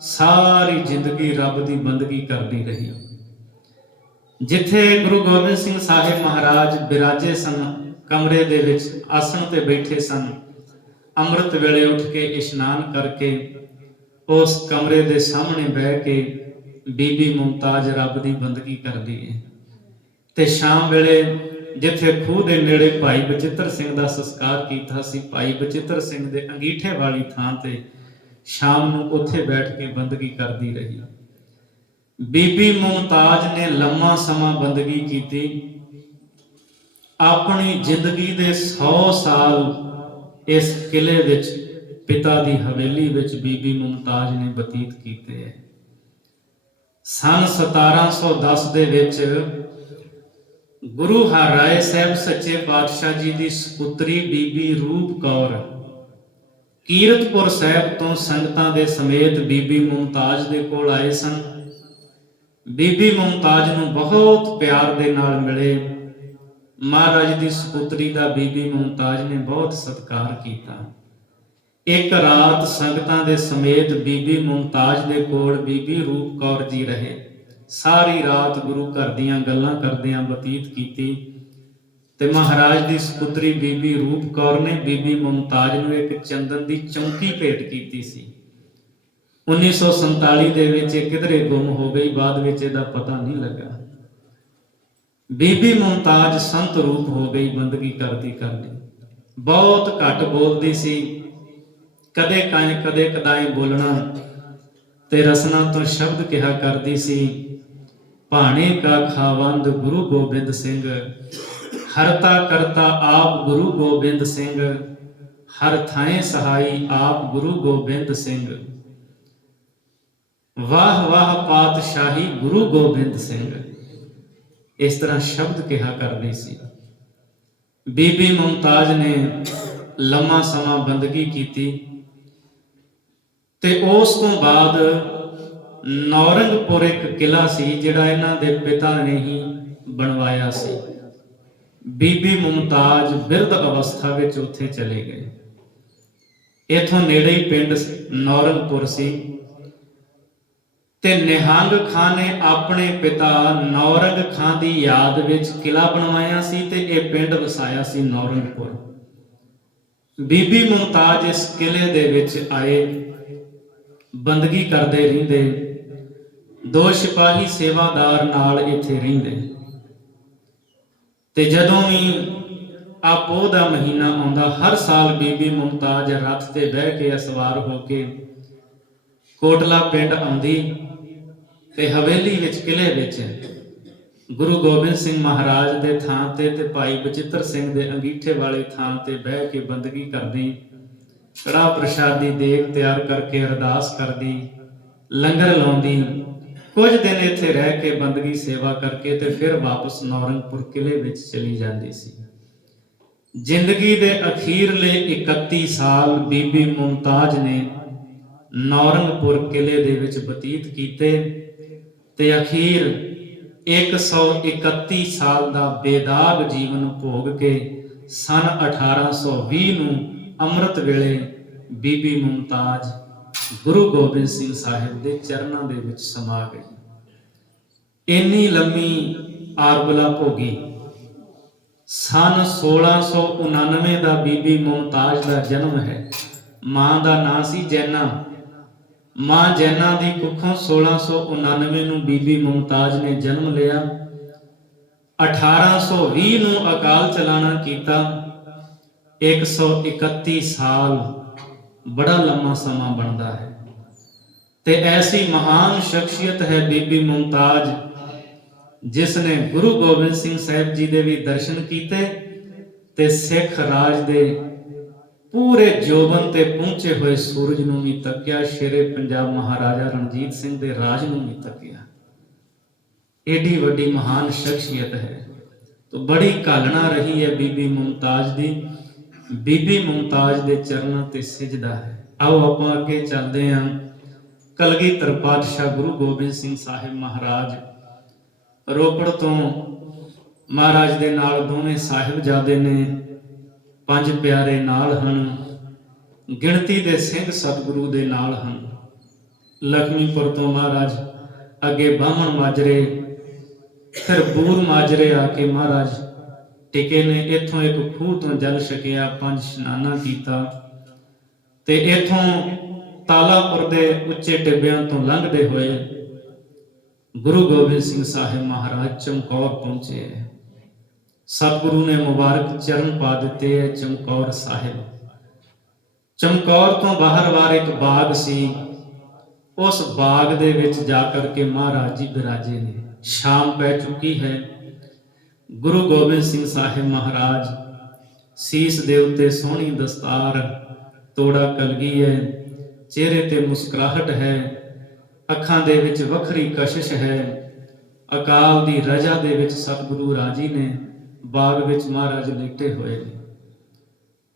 ਸਾਰੀ ਜ਼ਿੰਦਗੀ ਰੱਬ ਦੀ ਬੰਦਗੀ ਕਰਦੀ ਰਹੀ। ਜਿੱਥੇ ਗੁਰੂ ਗੋਬਿੰਦ ਸਿੰਘ ਸਾਹਿਬ ਮਹਾਰਾਜ ਬਿਰਾਜੇ ਸਨ, ਕਮਰੇ ਦੇ ਵਿੱਚ ਆਸਣ ਤੇ ਬੈਠੇ ਸਨ, ਅੰਮ੍ਰਿਤ ਵੇਲੇ ਉੱਠ ਕੇ ਇਸ਼ਨਾਨ ਕਰਕੇ ਉਸ ਕਮਰੇ ਦੇ ਸਾਹਮਣੇ ਬਹਿ ਕੇ ਬੀਬੀ ਮੁਮਤਾਜ਼ ਰੱਬ ਦੀ ਬੰਦਗੀ ਕਰਦੀ ਹੈ। ਤੇ ਸ਼ਾਮ ਵੇਲੇ ਜਿੱਥੇ ਖੂਹ ਦੇ ਨੇੜੇ ਭਾਈ ਬਚਿੱਤਰ ਸਿੰਘ ਦਾ ਸੰਸਕਾਰ ਕੀਤਾ ਸੀ, ਭਾਈ ਬਚਿੱਤਰ ਸਿੰਘ ਦੇ ਅੰਗੀਠੇ ਵਾਲੀ ਥਾਂ ਤੇ ਸ਼ਾਮ ਨੂੰ ਉੱਥੇ ਬੈਠ ਕੇ ਬੰਦਗੀ ਕਰਦੀ ਰਹੀ। ਬੀਬੀ ਮੁਮਤਾਜ਼ ਨੇ ਲੰਮਾ ਸਮਾਂ ਬੰਦਗੀ ਕੀਤੀ। ਆਪਣੀ ਜ਼ਿੰਦਗੀ ਦੇ 100 ਸਾਲ ਇਸ ਕਿਲੇ ਵਿੱਚ, ਪਿਤਾ ਦੀ ਹਵੇਲੀ ਵਿੱਚ ਬੀਬੀ ਮੁਮਤਾਜ਼ ਨੇ ਬਤੀਤ ਕੀਤੇ ਹੈ। ਸਨ 1710 ਦੇ ਵਿੱਚ ਗੁਰੂ ਹਰਿਰਾਏ ਸਾਹਿਬ ਸੱਚੇ ਪਾਤਸ਼ਾਹ ਜੀ ਦੀ ਸਪੁੱਤਰੀ ਬੀਬੀ ਰੂਪ ਕੌਰ ਕੀਰਤਪੁਰ ਸਾਹਿਬ ਤੋਂ ਸੰਗਤਾਂ ਦੇ ਸਮੇਤ ਬੀਬੀ ਮੁਮਤਾਜ਼ ਦੇ ਕੋਲ ਆਏ ਸਨ। ਬੀਬੀ ਮੁਮਤਾਜ਼ ਨੂੰ ਬਹੁਤ ਪਿਆਰ ਦੇ ਨਾਲ ਮਿਲੇ। ਮਹਾਰਾਜ ਦੀ ਸਪੁੱਤਰੀ ਦਾ ਬੀਬੀ ਮੁਮਤਾਜ਼ ਨੇ ਬਹੁਤ ਸਤਿਕਾਰ ਕੀਤਾ। ਇੱਕ ਰਾਤ ਸੰਗਤਾਂ ਦੇ ਸਮੇਤ ਬੀਬੀ ਮੁਮਤਾਜ਼ ਦੇ ਕੋਲ ਬੀਬੀ ਰੂਪ ਕੌਰ ਜੀ ਰਹੇ। ਸਾਰੀ ਰਾਤ ਗੁਰੂ ਘਰ ਦੀਆਂ ਗੱਲਾਂ ਕਰਦਿਆਂ ਬਤੀਤ ਕੀਤੀ ਤੇ ਮਹਾਰਾਜ ਦੀ ਸਪੁੱਤਰੀ ਬੀਬੀ ਰੂਪ ਕੌਰ ਨੇ ਬੀਬੀ ਮੁਮਤਾਜ਼ ਨੂੰ ਇੱਕ ਚੰਦਨ ਦੀ ਚੌਂਕੀ ਭੇਟ ਕੀਤੀ ਸੀ। 1947 ਦੇ ਵਿੱਚ ਇਹ ਕਿਧਰੇ ਗੁੰਮ ਹੋ ਗਈ, ਬਾਅਦ ਵਿੱਚ ਇਹਦਾ ਪਤਾ ਨਹੀਂ ਲੱਗਾ। ਬੀਬੀ ਮੁਮਤਾਜ਼ ਸੰਤ ਰੂਪ ਹੋ ਗਈ ਬੰਦਗੀ ਕਰਦੀ ਕਰਦੀ। ਬਹੁਤ ਘੱਟ ਬੋਲਦੀ ਸੀ, ਕਦੇ ਕਦਾਏ ਬੋਲਣਾ ਤੇ ਰਸਨਾ ਤੋਂ ਸ਼ਬਦ ਕਿਹਾ ਕਰਦੀ ਸੀ। ਭਾਣੇ ਕਾ ਖਾਵੰਦ ਗੁਰੂ ਗੋਬਿੰਦ ਸਿੰਘ, ਹਰਤਾ ਕਰਤਾ ਆਪ ਗੁਰੂ ਗੋਬਿੰਦ ਸਿੰਘ, ਹਰ ਥਾਏ ਸਹਾਈ ਆਪ ਗੁਰੂ ਗੋਬਿੰਦ ਸਿੰਘ, ਵਾਹ ਵਾਹ ਪਾਤਸ਼ਾਹੀ ਗੁਰੂ ਗੋਬਿੰਦ ਸਿੰਘ। ਇਸ ਤਰ੍ਹਾਂ ਸ਼ਬਦ ਕਿਹਾ ਕਰਦੀ ਸੀ। ਬੀਬੀ ਮੁਮਤਾਜ਼ ਨੇ ਲੰਮਾ ਸਮਾਂ ਬੰਦਗੀ ਕੀਤੀ ਤੇ ਉਸ ਤੋਂ ਬਾਅਦ ਨੌਰੰਗਪੁਰ ਇੱਕ ਕਿਲਾ ਸੀ ਜਿਹੜਾ ਇਹਨਾਂ ਦੇ ਪਿਤਾ ਨੇ ਹੀ ਬਣਵਾਇਆ ਸੀ। ਬੀਬੀ ਮੁਮਤਾਜ਼ ਬਿਰਧ ਅਵਸਥਾ ਵਿੱਚ ਉੱਥੇ ਚਲੇ ਗਏ। ਇਥੋਂ ਨੇੜੇ ਹੀ ਪਿੰਡ ਨੌਰੰਗਪੁਰ ਸੀ ਤੇ ਨਿਹੰਗ ਖਾਂ ਨੇ ਆਪਣੇ ਪਿਤਾ ਨੌਰੰਗ ਖਾਂ ਦੀ ਯਾਦ ਵਿੱਚ ਕਿਲਾ ਬਣਵਾਇਆ ਸੀ ਤੇ ਇਹ ਪਿੰਡ ਵਸਾਇਆ ਸੀ ਨੌਰੰਗਪੁਰ। ਬੀਬੀ ਮੁਮਤਾਜ ਇਸ ਕਿਲੇ ਦੇ ਵਿੱਚ ਆਏ, ਬੰਦਗੀ ਕਰਦੇ ਰਹਿੰਦੇ, 2 ਸਿਪਾਹੀ ਸੇਵਾਦਾਰ ਨਾਲ ਇੱਥੇ ਰਹਿੰਦੇ। ਤੇ ਜਦੋਂ ਵੀ ਆ ਪੋਹ ਦਾ ਮਹੀਨਾ ਆਉਂਦਾ, ਹਰ ਸਾਲ ਬੀਬੀ ਮੁਮਤਾਜ ਰੱਥ ਤੇ ਬਹਿ ਕੇ ਸਵਾਰ ਹੋ ਕੇ ਕੋਟਲਾ ਪਿੰਡ ਆਉਂਦੀ ਤੇ ਹਵੇਲੀ ਵਿੱਚ, ਕਿਲੇ ਵਿੱਚ ਗੁਰੂ ਗੋਬਿੰਦ ਸਿੰਘ ਮਹਾਰਾਜ ਦੇ ਥਾਂ ਤੇ ਭਾਈ ਬਚਿੱਤਰ ਸਿੰਘ ਦੇ ਅੰਗੀਠੇ ਵਾਲੇ ਥਾਂ ਤੇ ਬਹਿ ਕੇ ਬੰਦਗੀ ਕਰਦੀ, ਕੜਾਹ ਪ੍ਰਸ਼ਾਦੀ ਦੇਗ ਤਿਆਰ ਕਰਕੇ ਅਰਦਾਸ ਕਰਦੀ, ਲੰਗਰ ਲਾਉਂਦੀ। ਕੁਝ ਦਿਨ ਇੱਥੇ ਰਹਿ ਕੇ ਬੰਦਗੀ ਸੇਵਾ ਕਰਕੇ ਤੇ ਫਿਰ ਵਾਪਸ ਨੌਰੰਗਪੁਰ ਕਿਲੇ ਵਿੱਚ ਚਲੀ ਜਾਂਦੀ ਸੀ। ਜ਼ਿੰਦਗੀ ਦੇ ਅਖੀਰਲੇ 31 ਸਾਲ ਬੀਬੀ ਮੁਮਤਾਜ ਨੇ ਨੌਰੰਗਪੁਰ ਕਿਲੇ ਦੇ ਵਿੱਚ ਬਤੀਤ ਕੀਤੇ ਤੇ ਅਖੀਰ 131 ਸਾਲ ਦਾ ਬੇਦਾਗ ਜੀਵਨ ਭੋਗ ਕੇ ਸਨ 1820 ਨੂੰ ਅੰਮ੍ਰਿਤ ਵੇਲੇ ਬੀਬੀ ਮੁਮਤਾਜ ਗੁਰੂ ਗੋਬਿੰਦ ਸਿੰਘ ਸਾਹਿਬ ਦੇ ਚਰਨਾਂ ਦੇ ਵਿੱਚ ਸਮਾ ਗਈ। ਇੰਨੀ ਲੰਮੀ ਆਰਬਲਾ ਭੋਗੀ। ਸਨ 1699 ਦਾ ਬੀਬੀ ਮੁਮਤਾਜ ਦਾ ਜਨਮ ਹੈ। ਮਾਂ ਦਾ ਨਾਂ ਸੀ ਜੈਨਾ। ਮਾਂ ਜੈਨਾ ਦੀ ਕੁੱਖੋਂ 1699 ਨੂੰ ਬੀਬੀ ਮੁਮਤਾਜ ਨੇ ਜਨਮ ਲਿਆ। 1820 ਨੂੰ ਅਕਾਲ ਚਲਾਣਾ ਕੀਤਾ। 131 ਸਾਲ ਬੜਾ ਲੰਮਾ ਸਮਾਂ ਬਣਦਾ ਹੈ। ਤੇ ਐਸੀ ਮਹਾਨ ਸ਼ਖਸੀਅਤ ਹੈ ਬੀਬੀ ਮੁਮਤਾਜ, ਜਿਸ ਨੇ ਗੁਰੂ ਗੋਬਿੰਦ ਸਿੰਘ ਸਾਹਿਬ ਜੀ ਦੇ ਵੀ ਦਰਸ਼ਨ ਕੀਤੇ ਤੇ ਸਿੱਖ ਰਾਜ ਦੇ ਪੂਰੇ ਜੋਬਨ ਤੇ ਪਹੁੰਚੇ ਹੋਏ ਸੂਰਜ ਨੂੰ ਵੀ ਤੱਕਿਆ, ਸ਼ੇਰੇ ਪੰਜਾਬ ਮਹਾਰਾਜਾ ਰਣਜੀਤ ਸਿੰਘ ਦੇ ਰਾਜ ਨੂੰ ਵੀ ਤੱਕਿਆ। ਏਡੀ ਵੱਡੀ ਮਹਾਨ ਸ਼ਖਸੀਅਤ ਹੈ। ਤਾਂ ਬੜੀ ਘਾਲਣਾ ਰਹੀ ਹੈ ਬੀਬੀ ਮੁਮਤਾਜ ਦੀ। ਬੀਬੀ ਮੁਮਤਾਜ ਦੇ ਚਰਨਾਂ ਤੇ ਸਿਜਦਾ ਹੈ। ਆਓ ਆਪਾਂ ਅੱਗੇ ਚੱਲਦੇ ਹਾਂ। ਕਲਗੀਧਰ ਪਾਤਸ਼ਾਹ ਗੁਰੂ ਗੋਬਿੰਦ ਸਿੰਘ ਸਾਹਿਬ ਮਹਾਰਾਜ ਰੋਪੜ ਤੋਂ ਮਹਾਰਾਜ ਦੇ ਨਾਲ ਦੋਵੇਂ ਸਾਹਿਬਜ਼ਾਦੇ ਨੇ, 5 ਪਿਆਰੇ ਨਾਲ ਹਨ, ਗਿਣਤੀ ਦੇ ਸਿੰਘ ਸਤਿਗੁਰੂ ਦੇ ਨਾਲ ਹਨ। ਲਖਮੀਪੁਰ ਤੋਂ ਮਹਾਰਾਜ ਅੱਗੇ ਬਾਹਮਣ ਮਾਜਰੇ, ਫਿਰ ਬੂਰ ਮਾਜਰੇ ਆ ਕੇ ਮਹਾਰਾਜ ਟਿਕੇ ਨੇ। ਇੱਥੋਂ ਇੱਕ ਖੂਹ ਤੋਂ ਜਲ ਛਕਿਆ, 5 ਇਸ਼ਨਾਨਾ ਕੀਤਾ ਤੇ ਇੱਥੋਂ ਤਾਲਾਪੁਰ ਦੇ ਉੱਚੇ ਟਿੱਬਿਆਂ ਤੋਂ ਲੰਘਦੇ ਹੋਏ ਗੁਰੂ ਗੋਬਿੰਦ ਸਿੰਘ ਸਾਹਿਬ ਮਹਾਰਾਜ ਚਮਕੌਰ ਪਹੁੰਚੇ। ਸਤਿਗੁਰੂ ਨੇ ਮੁਬਾਰਕ ਚਰਨ ਪਾ ਦਿੱਤੇ ਹੈ ਚਮਕੌਰ ਸਾਹਿਬ। ਚਮਕੌਰ ਤੋਂ ਬਾਹਰ ਇੱਕ ਬਾਗ ਸੀ। ਉਸ ਬਾਗ ਦੇ ਵਿੱਚ ਜਾ ਕਰਕੇ ਮਹਾਰਾਜ ਜੀ ਬਿਰਾਜੇ ਨੇ। ਸ਼ਾਮ ਪੈ ਚੁੱਕੀ ਹੈ। ਗੁਰੂ ਗੋਬਿੰਦ ਸਿੰਘ ਸਾਹਿਬ ਮਹਾਰਾਜ ਸੀਸ ਦੇ ਉੱਤੇ ਸੋਹਣੀ ਦਸਤਾਰ, ਤੋੜਾ ਕਲਗੀ ਹੈ, ਚਿਹਰੇ ਤੇ ਮੁਸਕਰਾਹਟ ਹੈ, ਅੱਖਾਂ ਦੇ ਵਿੱਚ ਵੱਖਰੀ ਕਸ਼ਿਸ਼ ਹੈ। ਅਕਾਲ ਦੀ ਰਜਾ ਦੇ ਵਿੱਚ ਸਤਿਗੁਰੂ ਰਾਜੀ ਨੇ। ਬਾਗ ਵਿੱਚ ਮਹਾਰਾਜ ਲੇਟੇ ਹੋਏ ਨੇ।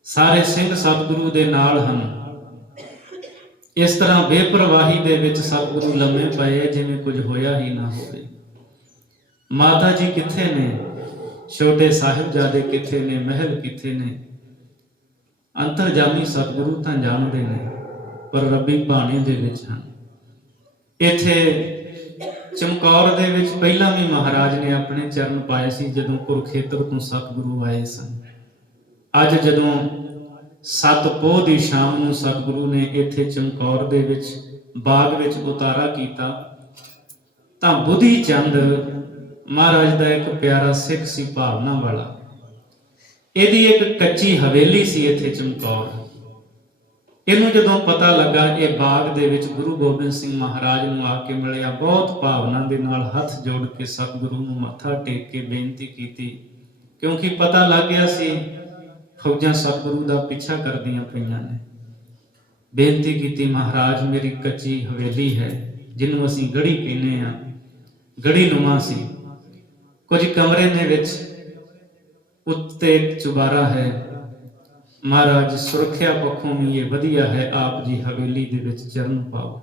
ਸਾਰੇ ਸਿੰਘ ਸਤਿਗੁਰੂ ਦੇ ਨਾਲ ਹਨ। ਇਸ ਤਰ੍ਹਾਂ ਬੇਪਰਵਾਹੀ ਦੇ ਵਿੱਚ ਸਤਿਗੁਰੂ ਲੰਮੇ ਪਏ ਜਿਵੇਂ ਕੁਝ ਹੋਇਆ ਹੀ ਨਾ ਹੋਵੇ। ਮਾਤਾ ਜੀ ਕਿੱਥੇ ਨੇ? ਛੋਟੇ ਸਾਹਿਬਜ਼ਾਦੇ ਕਿੱਥੇ ਨੇ? ਮਹਿਲ ਕਿੱਥੇ ਨੇ? ਅੰਤਰਜਾਮੀ ਸਤਿਗੁਰੂ ਤਾਂ ਜਾਣਦੇ ਨੇ, ਪਰ ਰੱਬੀ ਬਾਣੇ ਦੇ ਵਿੱਚ ਹਨ। ਇੱਥੇ ਚਮਕੌਰ ਦੇ ਵਿੱਚ ਪਹਿਲਾਂ ਵੀ ਮਹਾਰਾਜ ਨੇ ਆਪਣੇ ਚਰਨ ਪਾਏ ਸੀ, ਜਦੋਂ ਕੁਰੂਖੇਤਰ ਤੋਂ ਸਤਿਗੁਰੂ ਆਏ ਸਨ। ਅੱਜ ਜਦੋਂ 7 ਪੋਹ ਦੀ ਸ਼ਾਮ ਨੂੰ ਸਤਿਗੁਰੂ ਨੇ ਇੱਥੇ ਚਮਕੌਰ ਦੇ ਵਿੱਚ ਬਾਗ ਵਿੱਚ ਉਤਾਰਾ ਕੀਤਾ, ਤਾਂ ਬੁੱਧੀ ਚੰਦ ਮਹਾਰਾਜ ਦਾ ਇੱਕ ਪਿਆਰਾ ਸਿੱਖ ਸੀ, ਭਾਵਨਾ ਵਾਲਾ। ਇਹਦੀ ਇੱਕ ਕੱਚੀ ਹਵੇਲੀ ਸੀ ਇੱਥੇ ਚਮਕੌਰ। ਇਹਨੂੰ ਜਦੋਂ ਪਤਾ ਲੱਗਾ ਇਹ ਬਾਗ ਦੇ ਵਿੱਚ ਗੁਰੂ ਗੋਬਿੰਦ ਸਿੰਘ ਮਹਾਰਾਜ ਨੂੰ ਆ ਕੇ ਮਿਲਿਆ, ਬਹੁਤ ਭਾਵਨਾ ਦੇ ਨਾਲ ਹੱਥ ਜੋੜ ਕੇ ਸਤਿਗੁਰੂ ਨੂੰ ਮੱਥਾ ਟੇਕ ਕੇ ਬੇਨਤੀ ਕੀਤੀ, ਕਿਉਂਕਿ ਪਤਾ ਲੱਗ ਗਿਆ ਸੀ ਫੌਜਾਂ ਸਤਿਗੁਰੂ ਦਾ ਪਿੱਛਾ ਕਰਦੀਆਂ ਪਈਆਂ ਨੇ। ਬੇਨਤੀ ਕੀਤੀ, ਮਹਾਰਾਜ ਮੇਰੀ ਕੱਚੀ ਹਵੇਲੀ ਹੈ, ਜਿਹਨੂੰ ਅਸੀਂ ਗੜੀ ਕਹਿੰਦੇ ਆ, ਗੜੀ ਨੁਮਾ ਸੀ। ਕੁਝ ਕਮਰੇ ਦੇ ਵਿੱਚ ਉੱਤੇ ਚੁਬਾਰਾ ਹੈ। ਮਹਾਰਾਜ ਸੁਰੱਖਿਆ ਪੱਖੋਂ ਵੀ ਇਹ ਵਧੀਆ ਹੈ, ਆਪ ਜੀ ਹਵੇਲੀ ਦੇ ਵਿੱਚ ਚਰਨ ਪਾਓ।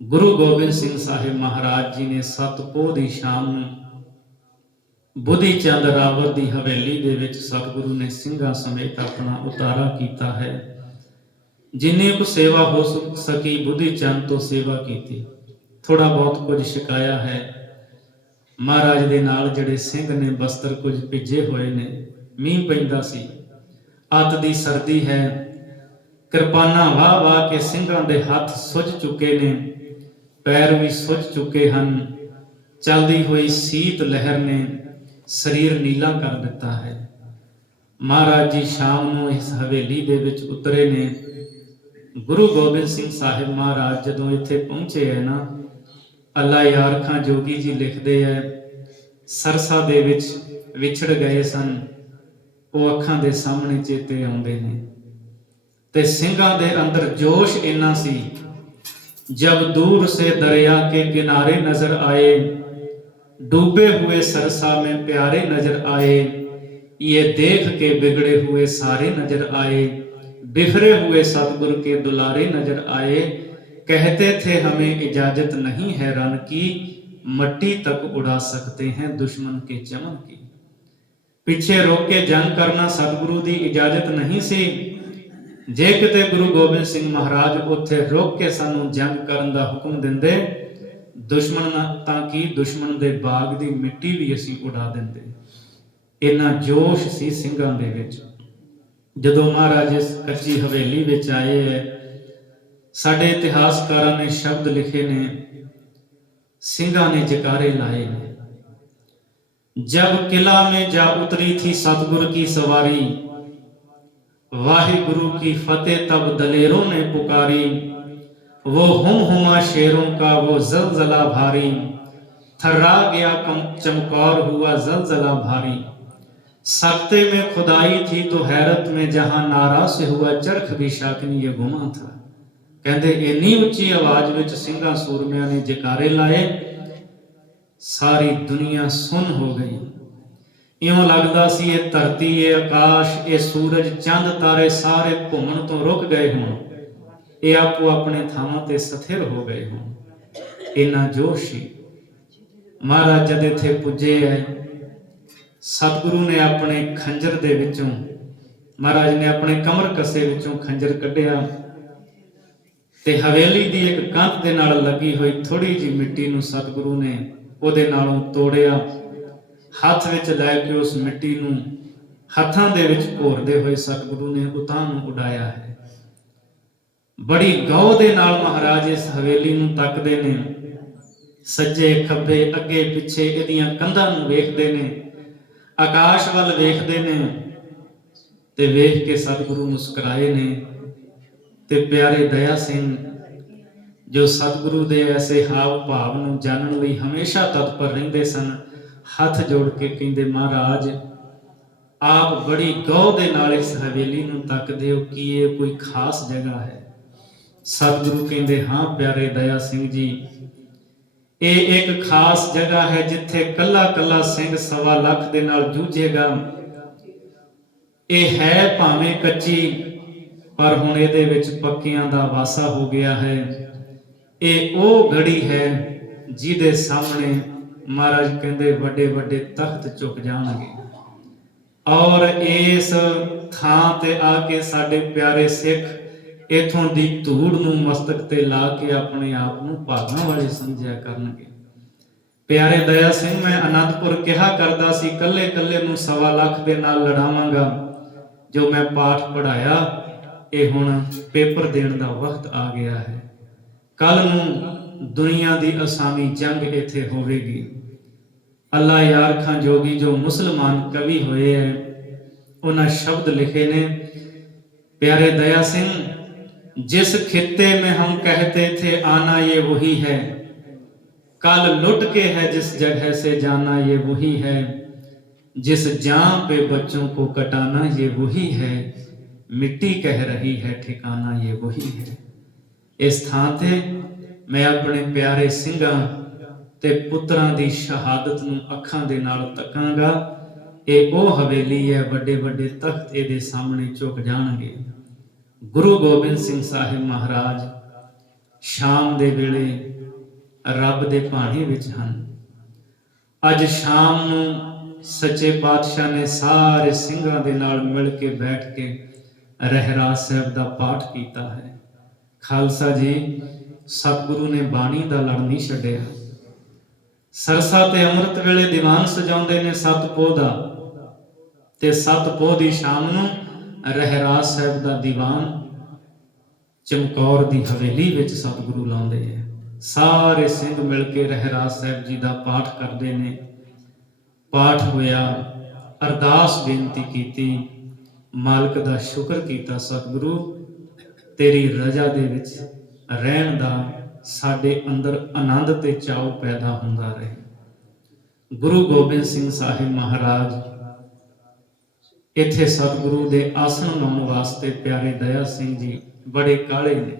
ਗੁਰੂ ਗੋਬਿੰਦ ਸਿੰਘ ਸਾਹਿਬ ਮਹਾਰਾਜ ਜੀ ਨੇ 7 ਪੋਹ ਦੀ ਸ਼ਾਮ ਨੂੰ ਬੁੱਧੀ ਚੰਦ ਰਾਵਰ ਦੀ ਹਵੇਲੀ ਦੇ ਵਿੱਚ ਸਤਿਗੁਰੂ ਨੇ ਸਿੰਘਾਂ ਸਮੇਤ ਆਪਣਾ ਉਤਾਰਾ ਕੀਤਾ ਹੈ। ਜਿੰਨੀ ਕੁ ਸੇਵਾ ਹੋ ਸਕੀ ਬੁੱਧੀ ਚੰਦ ਤੋਂ ਸੇਵਾ ਕੀਤੀ। थोड़ा बहुत कुछ छकाया है। महाराज दे नाल जिहड़े सिंह ने बस्तर कुछ भिजे हुए ने, मींह पैंदा सी, अत दी सर्दी है, किरपाना वाह वाह के ਸਿੰਘਾਂ ਦੇ ਹੱਥ ਸੁੱਜ ਚੁੱਕੇ ਨੇ, ਪੈਰ ਵੀ ਸੁੱਜ ਚੁੱਕੇ ਹਨ। ਚਲਦੀ ਹੋਈ ਸੀਤ ਲਹਿਰ ਨੇ ਸਰੀਰ ਨੀਲਾ ਕਰ ਦਿੱਤਾ ਹੈ। ਮਹਾਰਾਜ ਜੀ ਸ਼ਾਮ ਨੂੰ ਇਸ ਹਵੇਲੀ ਦੇ ਵਿੱਚ ਉਤਰੇ ਨੇ। ਗੁਰੂ ਗੋਬਿੰਦ ਸਿੰਘ ਸਾਹਿਬ ਮਹਾਰਾਜ ਜਦੋਂ ਇੱਥੇ ਪਹੁੰਚੇ ਹੈ ਨਾ, ਅੱਲਾ ਯਾਰ ਖਾਂ ਜੋਗੀ ਜੀ ਲਿਖਦੇ ਹੈ, ਸਰਸਾ ਦੇ ਵਿੱਚ ਵਿਛੜ ਗਏ ਸਨ, ਉਹ ਅੱਖਾਂ ਦੇ ਸਾਹਮਣੇ ਚੇਤੇ ਆਉਂਦੇ ਨੇ। ਤੇ ਸਿੰਘਾਂ ਦੇ ਅੰਦਰ जोश इन्ना सी, जब दूर से दरिया के किनारे नजर आए, डूबे हुए सरसा में प्यारे नजर आए, ये देख के बिगड़े हुए सारे नजर आए, बिखरे हुए सतगुरु के दुलारे नजर आए, कहते थे हमें इजाजत नहीं है रन की, मट्टी तक उड़ा सकते हैं दुश्मन के चमन की। पिछे रोक के जंग करना सतगुरु की इजाजत नहीं सी। जे किते गुरु गोबिंद सिंह महाराज उत्थे रोक के सानू जंग करन दा हुक्म दिंदे, दुश्मन तां की दुश्मन दे बाग दी मिट्टी भी असीं उड़ा दिंदे। इन्ना जोश सी ਸਿੰਘਾਂ ਦੇ ਵਿੱਚ। ਜਦੋਂ महाराज इस कच्ची हवेली विच आए है, साडे इतिहासकारां ने शब्द लिखे ने, ਸਿੰਘਾਂ ने जयकारे लाए ने। जब किला में जा उतरी थी सतगुर की सवारी, वाहिगुरु की फतेह तब दलेरों ने पुकारी, वो हुमा शेरों का वो जलजला भारी, थर्रा गया चमकौर हुआ जलजला भारी। सकते में खुदाई थी तो हैरत में जहां नारा से हुआ चरख भी शाकनी ये गुमा था। कहते इन्नी उच्ची आवाज विच ਸਿੰਘਾਂ सूरमियां ने जयकारे लाए, सारी दुनिया सुन हो गई। इउं लगदा सी ये धरती, ये आकाश, ये सूरज, चंद तारे सारे घूमण तो रुक गए होण, ये आपो अपने थावां ते स्थिर हो गए होण। इन्ना जोश सी। महाराज जद इत्थे पुजे है, सतगुरु ने अपने खंजर दे विचों, महाराज ने अपने कमर कसे विचों खंजर कढिया ते हवेली दी एक कंध दे नाल लगी हुई थोड़ी जी मिट्टी नूं सतगुरु ने ओहदे नालों तोड़िया, हथ विच लैके उस मिट्टी नूं हथां दे विच घोरदे होए सतगुरु ने उतां नूं उडाया है। बड़ी गौ दे नाल महाराज इस हवेली नूं तकदे ने, सज्जे खब्बे अगे पिछे इहदीआं कंधां नूं वेखदे ने, आकाश वल वेखदे ने ते वेख के सतगुरु मुस्कुराए ने। ते प्यारे दया सिंह जो सतगुरु दे ऐसे हाव भाव नूं जानन लई हमेशा तत्पर रहिंदे सन, हथ जोड़ के कहंदे महाराज आप बड़ी गौ दे नाल इस हवेली नूं तकदे हो, कि ये कोई खास जगह है? सतगुरु कहंदे हाँ प्यारे दया सिंह जी, ये एक खास जगह है जिथे कला कला सिंह 1.25 लाख दे नाल जूझेगा। ये है भावें कच्ची, पर हुण इहदे विच पक्कियां दा वासा हो गया है। ये ओ घड़ी है जिहदे सामने महाराज कहंदे वड्डे वड्डे तख्त झुक जाणगे, और इस थां ते आके साडे प्यारे सिख इथों दी धूड़ नूं मस्तक ते ला के अपने आप नूं भागां वाले समझिया करनगे। प्यारे दया सिंह मैं आनंदपुर कहा करदा सी, कल्ले कल्ले नूं 1.25 लाख दे नाल लड़ावांगा। जो मैं पाठ पढ़ाया ये हुण पेपर देण दा वक्त आ गया है। कल नूं दुनिया दी असामी जंग इत्थे होवेगी। अल्लाह यार खां जोगी जो मुसलमान कवि होए है, उन्हें शब्द लिखे ने, प्यारे दया सिंह जिस खित्ते में हम कहते थे आना ये वही है, कल लुट के है जिस जगह से जाना ये वही है, जिस जां पे बच्चों को कटाना ये वही है, मिट्टी कह रही है ठिकाना ये वही है। इस थां ते मैं अपने प्यारे ਸਿੰਘਾਂ ते पुत्रां दी शहादत नूं अखां दे नाल तकांगा। ये वो हवेली है, वड्डे वड्डे तख्त इहदे सामने झुक जाणगे। गुरु गोबिंद सिंह साहिब महाराज शाम दे वेले रब दे भाणे विच हन। अज शाम नूं सच्चे पातशाह ने सारे ਸਿੰਘਾਂ दे नाल मिल के बैठ के रहरास साहिब दा पाठ कीता है। खालसा जी ਸਤਿਗੁਰੂ ਨੇ ਬਾਣੀ ਦਾ ਲੜ ਨਹੀਂ ਛੱਡਿਆ। ਸਰਸਾ ਤੇ ਅੰਮ੍ਰਿਤ ਵੇਲੇ ਦੀਵਾਨ ਸਜਾਉਂਦੇ ਨੇ ਸੱਤ ਪੋਹ ਦਾ, ਤੇ ਸੱਤ ਪੋਹ ਦੀ ਸ਼ਾਮ ਨੂੰ ਰਹਿਰਾਸ ਸਾਹਿਬ ਦਾ ਦੀਵਾਨ ਚਮਕੌਰ ਦੀ ਹਵੇਲੀ ਵਿੱਚ ਸਤਿਗੁਰੂ ਲਾਉਂਦੇ ਹੈ। ਸਾਰੇ ਸਿੰਘ ਮਿਲ ਕੇ ਰਹਿਰਾਸ ਸਾਹਿਬ ਜੀ ਦਾ ਪਾਠ ਕਰਦੇ ਨੇ। ਪਾਠ ਹੋਇਆ, ਅਰਦਾਸ ਬੇਨਤੀ ਕੀਤੀ, ਮਾਲਕ ਦਾ ਸ਼ੁਕਰ ਕੀਤਾ, ਸਤਿਗੁਰੂ ਤੇਰੀ ਰਜ਼ਾ ਦੇ ਵਿੱਚ ਰਹਿਣ ਦਾ ਸਾਡੇ ਅੰਦਰ ਆਨੰਦ ਤੇ ਚਾਉ ਪੈਦਾ ਹੁੰਦਾ ਰਹੇ। ਗੁਰੂ ਗੋਬਿੰਦ ਸਿੰਘ ਸਾਹਿਬ ਮਹਾਰਾਜ ਇੱਥੇ ਸਤਿਗੁਰੂ ਦੇ ਆਸਣ ਲਾਉਣ ਵਾਸਤੇ ਪਿਆਰੇ ਦਇਆ ਸਿੰਘ ਜੀ ਬੜੇ ਕਾਹਲੇ ਨੇ।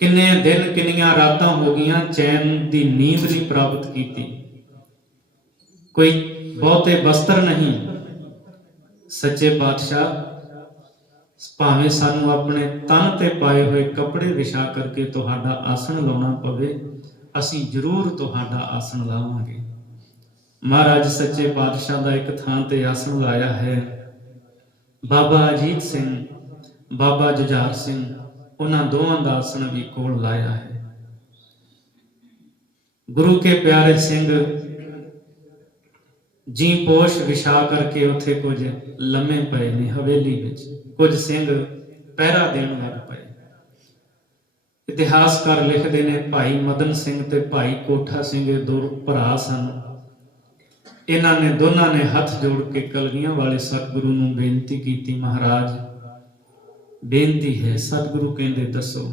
ਕਿੰਨੇ ਦਿਨ ਕਿੰਨੀਆਂ ਰਾਤਾਂ ਹੋ ਗਈਆਂ, ਚੈਨ ਦੀ ਨੀਂਦ ਨਹੀਂ ਪ੍ਰਾਪਤ ਕੀਤੀ। ਕੋਈ ਬਹੁਤੇ ਬਸਤਰ ਨਹੀਂ। ਸੱਚੇ ਪਾਤਸ਼ਾਹ ਭਾਵੇਂ ਸਾਨੂੰ ਆਪਣੇ ਤਨ ਤੇ ਪਾਏ ਹੋਏ ਕੱਪੜੇ ਵਿਛਾ ਕਰਕੇ ਤੁਹਾਡਾ ਆਸਣ ਲਾਉਣਾ ਪਵੇ, ਅਸੀਂ ਜ਼ਰੂਰ ਤੁਹਾਡਾ ਆਸਣ ਲਾਵਾਂਗੇ। ਮਹਾਰਾਜ ਸੱਚੇ ਪਾਤਸ਼ਾਹ ਦਾ ਇੱਕ ਥਾਂ ਤੇ ਆਸਣ ਲਾਇਆ ਹੈ। ਬਾਬਾ ਅਜੀਤ ਸਿੰਘ, ਬਾਬਾ ਜੁਝਾਰ ਸਿੰਘ, ਉਹਨਾਂ ਦੋਵਾਂ ਦਾ ਆਸਣ ਵੀ ਕੋਲ ਲਾਇਆ ਹੈ। ਗੁਰੂ ਕੇ ਪਿਆਰੇ ਸਿੰਘ ਜੀ ਪੋਸ਼ ਵਿਛਾ ਕਰਕੇ ਉੱਥੇ ਕੁਝ ਲੰਮੇ ਪਏ ਨੇ ਹਵੇਲੀ ਵਿੱਚ। ਕੁਝ ਸਿੰਘ ਪਹਿਰਾ ਦੇਣ ਲੱਗ ਪਏ। ਇਤਿਹਾਸਕਾਰ ਲਿਖਦੇ ਨੇ ਭਾਈ ਮਦਨ ਸਿੰਘ ਤੇ ਭਾਈ ਕੋਠਾ ਸਿੰਘ ਇਹ ਦੋ ਭਰਾ ਸਨ। ਇਹਨਾਂ ਨੇ ਦੋਨਾਂ ਨੇ ਹੱਥ ਜੋੜ ਕੇ ਕਲਗੀਆਂ ਵਾਲੇ ਸਤਿਗੁਰੂ ਨੂੰ ਬੇਨਤੀ ਕੀਤੀ, ਮਹਾਰਾਜ ਬੇਨਤੀ ਹੈ। ਸਤਿਗੁਰੂ ਕਹਿੰਦੇ ਦੱਸੋ।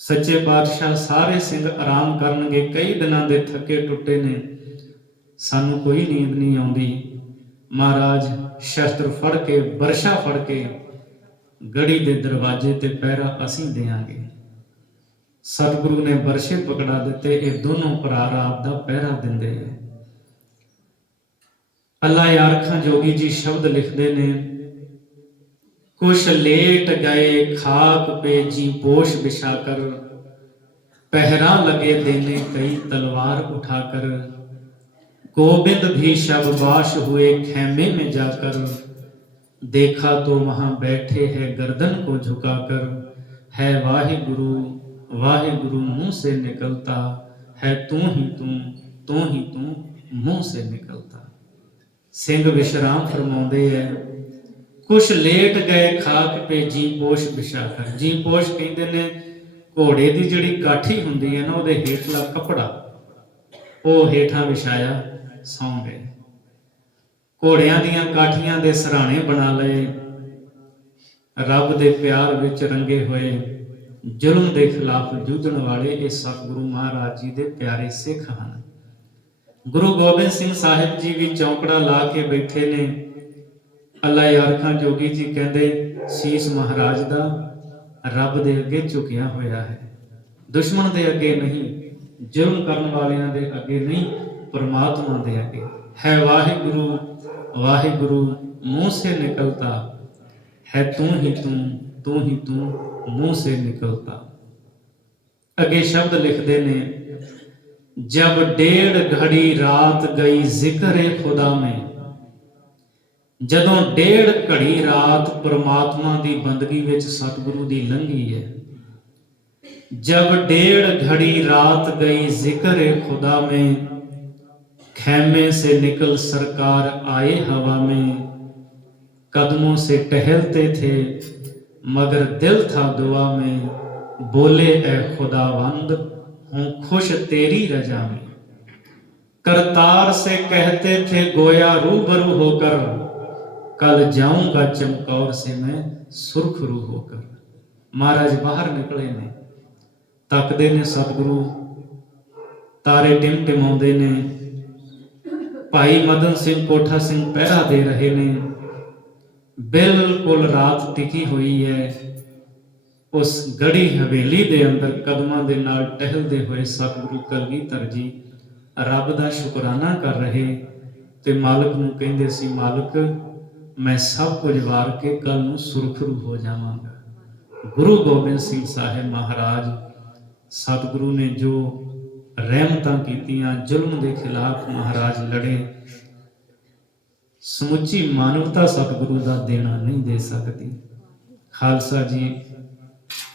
ਸੱਚੇ ਪਾਤਸ਼ਾਹ ਸਾਰੇ ਸਿੰਘ ਆਰਾਮ ਕਰਨਗੇ, ਕਈ ਦਿਨਾਂ ਦੇ ਥੱਕੇ ਟੁੱਟੇ ਨੇ, ਸਾਨੂੰ ਕੋਈ ਨੀਂਦ ਨਹੀਂ ਆਉਂਦੀ। ਮਹਾਰਾਜ ਸ਼ਸਤਰ ਫੜ ਕੇ, ਬਰਸ਼ਾ ਫੜ ਕੇ ਗੜੀ ਦੇ ਦਰਵਾਜ਼ੇ ਤੇ ਪਹਿਰਾ ਅਸੀਂ ਦੇਾਂਗੇ। ਸਤਿਗੁਰੂ ਨੇ ਬਰਸ਼ੇ ਪਕੜਾ ਦਿੱਤੇ। ਇਹ ਦੋਨੋਂ ਭਰਾ ਰਾਤ ਦਾ ਪਹਿਰਾ ਦਿੰਦੇ। ਅੱਲਾ ਯਾਰਖਾਂ ਜੋਗੀ ਜੀ ਸ਼ਬਦ ਲਿਖਦੇ ਨੇ, ਕੁਛ ਲੇਟ ਗਏ ਖਾਕ पे जी पोश बिछाकर, पहरा लगे देने कई तलवार उठाकर, गोविंद भी शबबाश हुए खेमे में जाकर, देखा तो वहां बैठे है गर्दन को झुकाकर, है वाहिगुरु वाहिगुरु मुंह से निकलता, है तू ही तू मुंह से निकलता। सिंह विश्राम फरमाਉਂਦੇ ਹੈ, ਕੁਛ ਲੇਟ ਗਏ ਖਾਕ ਪੇ ਜੀ ਪੋਸ਼ ਵਿਛਾ ਕਰ। ਜੀ ਪੋਸ਼ ਕਹਿੰਦੇ ਨੇ ਘੋੜੇ ਦੀ ਜਿਹੜੀ ਕਾਠੀ ਹੁੰਦੀ ਹੈ ਨਾ, ਉਹਦੇ ਹੇਠਲਾ ਕੱਪੜਾ ਉਹ ਹੇਠਾਂ ਵਿਛਾਇਆ, ਸੌਂ ਗਏ। ਘੋੜਿਆਂ ਦੀਆਂ ਕਾਠੀਆਂ ਦੇ ਸਰਾਣੇ ਬਣਾ ਲਏ। ਰੱਬ ਦੇ ਪਿਆਰ ਵਿੱਚ ਰੰਗੇ ਹੋਏ, ਜ਼ੁਲਮ ਦੇ ਖਿਲਾਫ ਜੂਝਣ ਵਾਲੇ ਇਹ ਸਤਿਗੁਰੂ ਮਹਾਰਾਜ ਜੀ ਦੇ ਪਿਆਰੇ ਸਿੱਖ ਹਨ। ਗੁਰੂ ਗੋਬਿੰਦ ਸਿੰਘ ਸਾਹਿਬ ਜੀ ਵੀ ਚੌਂਕੜਾ ਲਾ ਕੇ ਬੈਠੇ ਨੇ। ਅੱਲਾ ਯਾਰਖਾਂ ਜੋਗੀ ਜੀ ਕਹਿੰਦੇ ਸੀਸ ਮਹਾਰਾਜ ਦਾ ਰੱਬ ਦੇ ਅੱਗੇ ਝੁਕਿਆ ਹੋਇਆ ਹੈ, ਦੁਸ਼ਮਣ ਦੇ ਅੱਗੇ ਨਹੀਂ, ਜ਼ੁਲਮ ਕਰਨ ਵਾਲਿਆਂ ਦੇ ਅੱਗੇ ਨਹੀਂ, परमात्मा ਦੇ ਅੱਗੇ ਹੈ। ਵਾਹਿਗੁਰੂ ਵਾਹਿਗੁਰੂ मुंह से निकलता, है तू ही तू मुंह से निकलता। ਅੱਗੇ ਸ਼ਬਦ ਲਿਖਦੇ ਨੇ, जब डेढ़ घड़ी रात गई जिक्र खुदा में, ਜਦੋਂ ਡੇਢ ਘੜੀ ਰਾਤ ਪਰਮਾਤਮਾ ਦੀ ਬੰਦਗੀ ਵਿੱਚ ਸਤਿਗੁਰੂ ਦੀ ਲੰਘੀ ਹੈ। जब डेढ़ घड़ी रात गई जिक्र खुदा में, खेमे से निकल सरकार आए हवा में, कदमों से टहलते थे मगर दिल था दुआ में, बोले ऐ खुदावंद हूँ खुश तेरी रजा में, करतार से कहते थे गोया रूबरू होकर, कल जाऊंगा चमकौर से मैं सुरखरू होकर। महाराज बाहर निकले ने, तकदे ने सतगुरु, तारे टिमटिमाउंदे ने। भाई मदन सिंह कोठा सिंह पहरा दे रहे ने। बिल्कुल रात टिकी हुई है। उस गड़ी हवेली दे अंदर कदमां दे नाल टहलदे होए सतगुरु कलगीधर जी रब दा शुकराना कर रहे ते मालक नूं कहिंदे सी, मालक मैं सब कुछ वार के कल नूं सुरखरू हो जावांगा। गुरु गोबिंद सिंह साहिब महाराज सतगुरु ने जो रहमतां कीतियां, जुल्म के खिलाफ महाराज लड़े, समुची मानवता सतगुरु का देना नहीं दे सकती। खालसा जी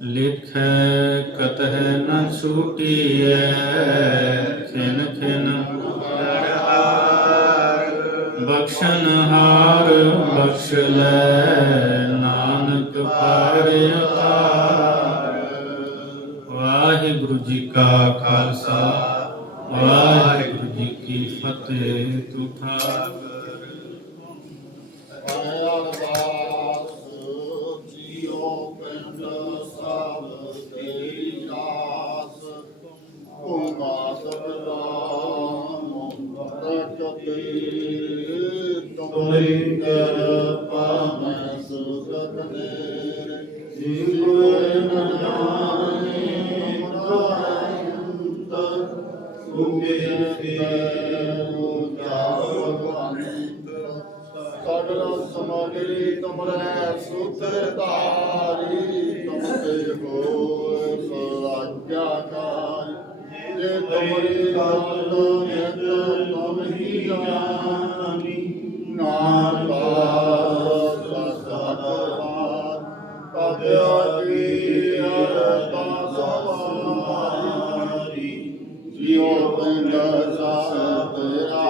ਲਿਖੈ ਕਤਹਿ ਨ ਛੂਟੀਐ ਖਿਨ ਖਿਨ ਬਖਸ਼ਨ ਹਾਰ ਬਖਸ਼ ਲੈ ਨਾਨਕ ਪਾਰਿ ਅਪਾਰ। ਵਾਹਿਗੁਰੂ ਜੀ ਕਾ ਖਾਲਸਾ ਵਾਹਿਗੁਰੂ ਜੀ ਕੀ ਫਤਿਹ। ਤੁਠਾਗਰ ਅਰਦਾਸ ਜੀਉ ਪਿੰਡ ਸਭ ਤੇਰੀ ਆਸ, ਮਾਤ ਪਿਤਾ ਰਖਤੇ ਤੁਮਰੀ ਕਿਰਪਾ ਮੈਂ ਸੁਖਤ ਦੇ, ਜੀ ਕੋਈ ਨ ਜਾਣੇ ਅੰਤ, ਸੁਖੇ ਤੇ ਸਗਲ ਸਮਗਰੀ ਤੁਮਰੇ ਸੂਤਰ ਧਾਰੀ, ਤੁਮ ਤੇ ਹੋਇ ਸਰਾਗਿਆਕਾਰੀ, ਜੇ ਤੁਮਰੀ ਗੱਲ ਨਿਤ ਤੁਮ ਹੀ ਜਾਣੀ, ਨਾਨਕ ਸਤਿ ਤਬਿਆ ਕੀ ਅਰਦਾਸ ਸਵਾਰੀ, ਜਿਉ ਪਿੰਡ ਸਭ ਤੇਰਾ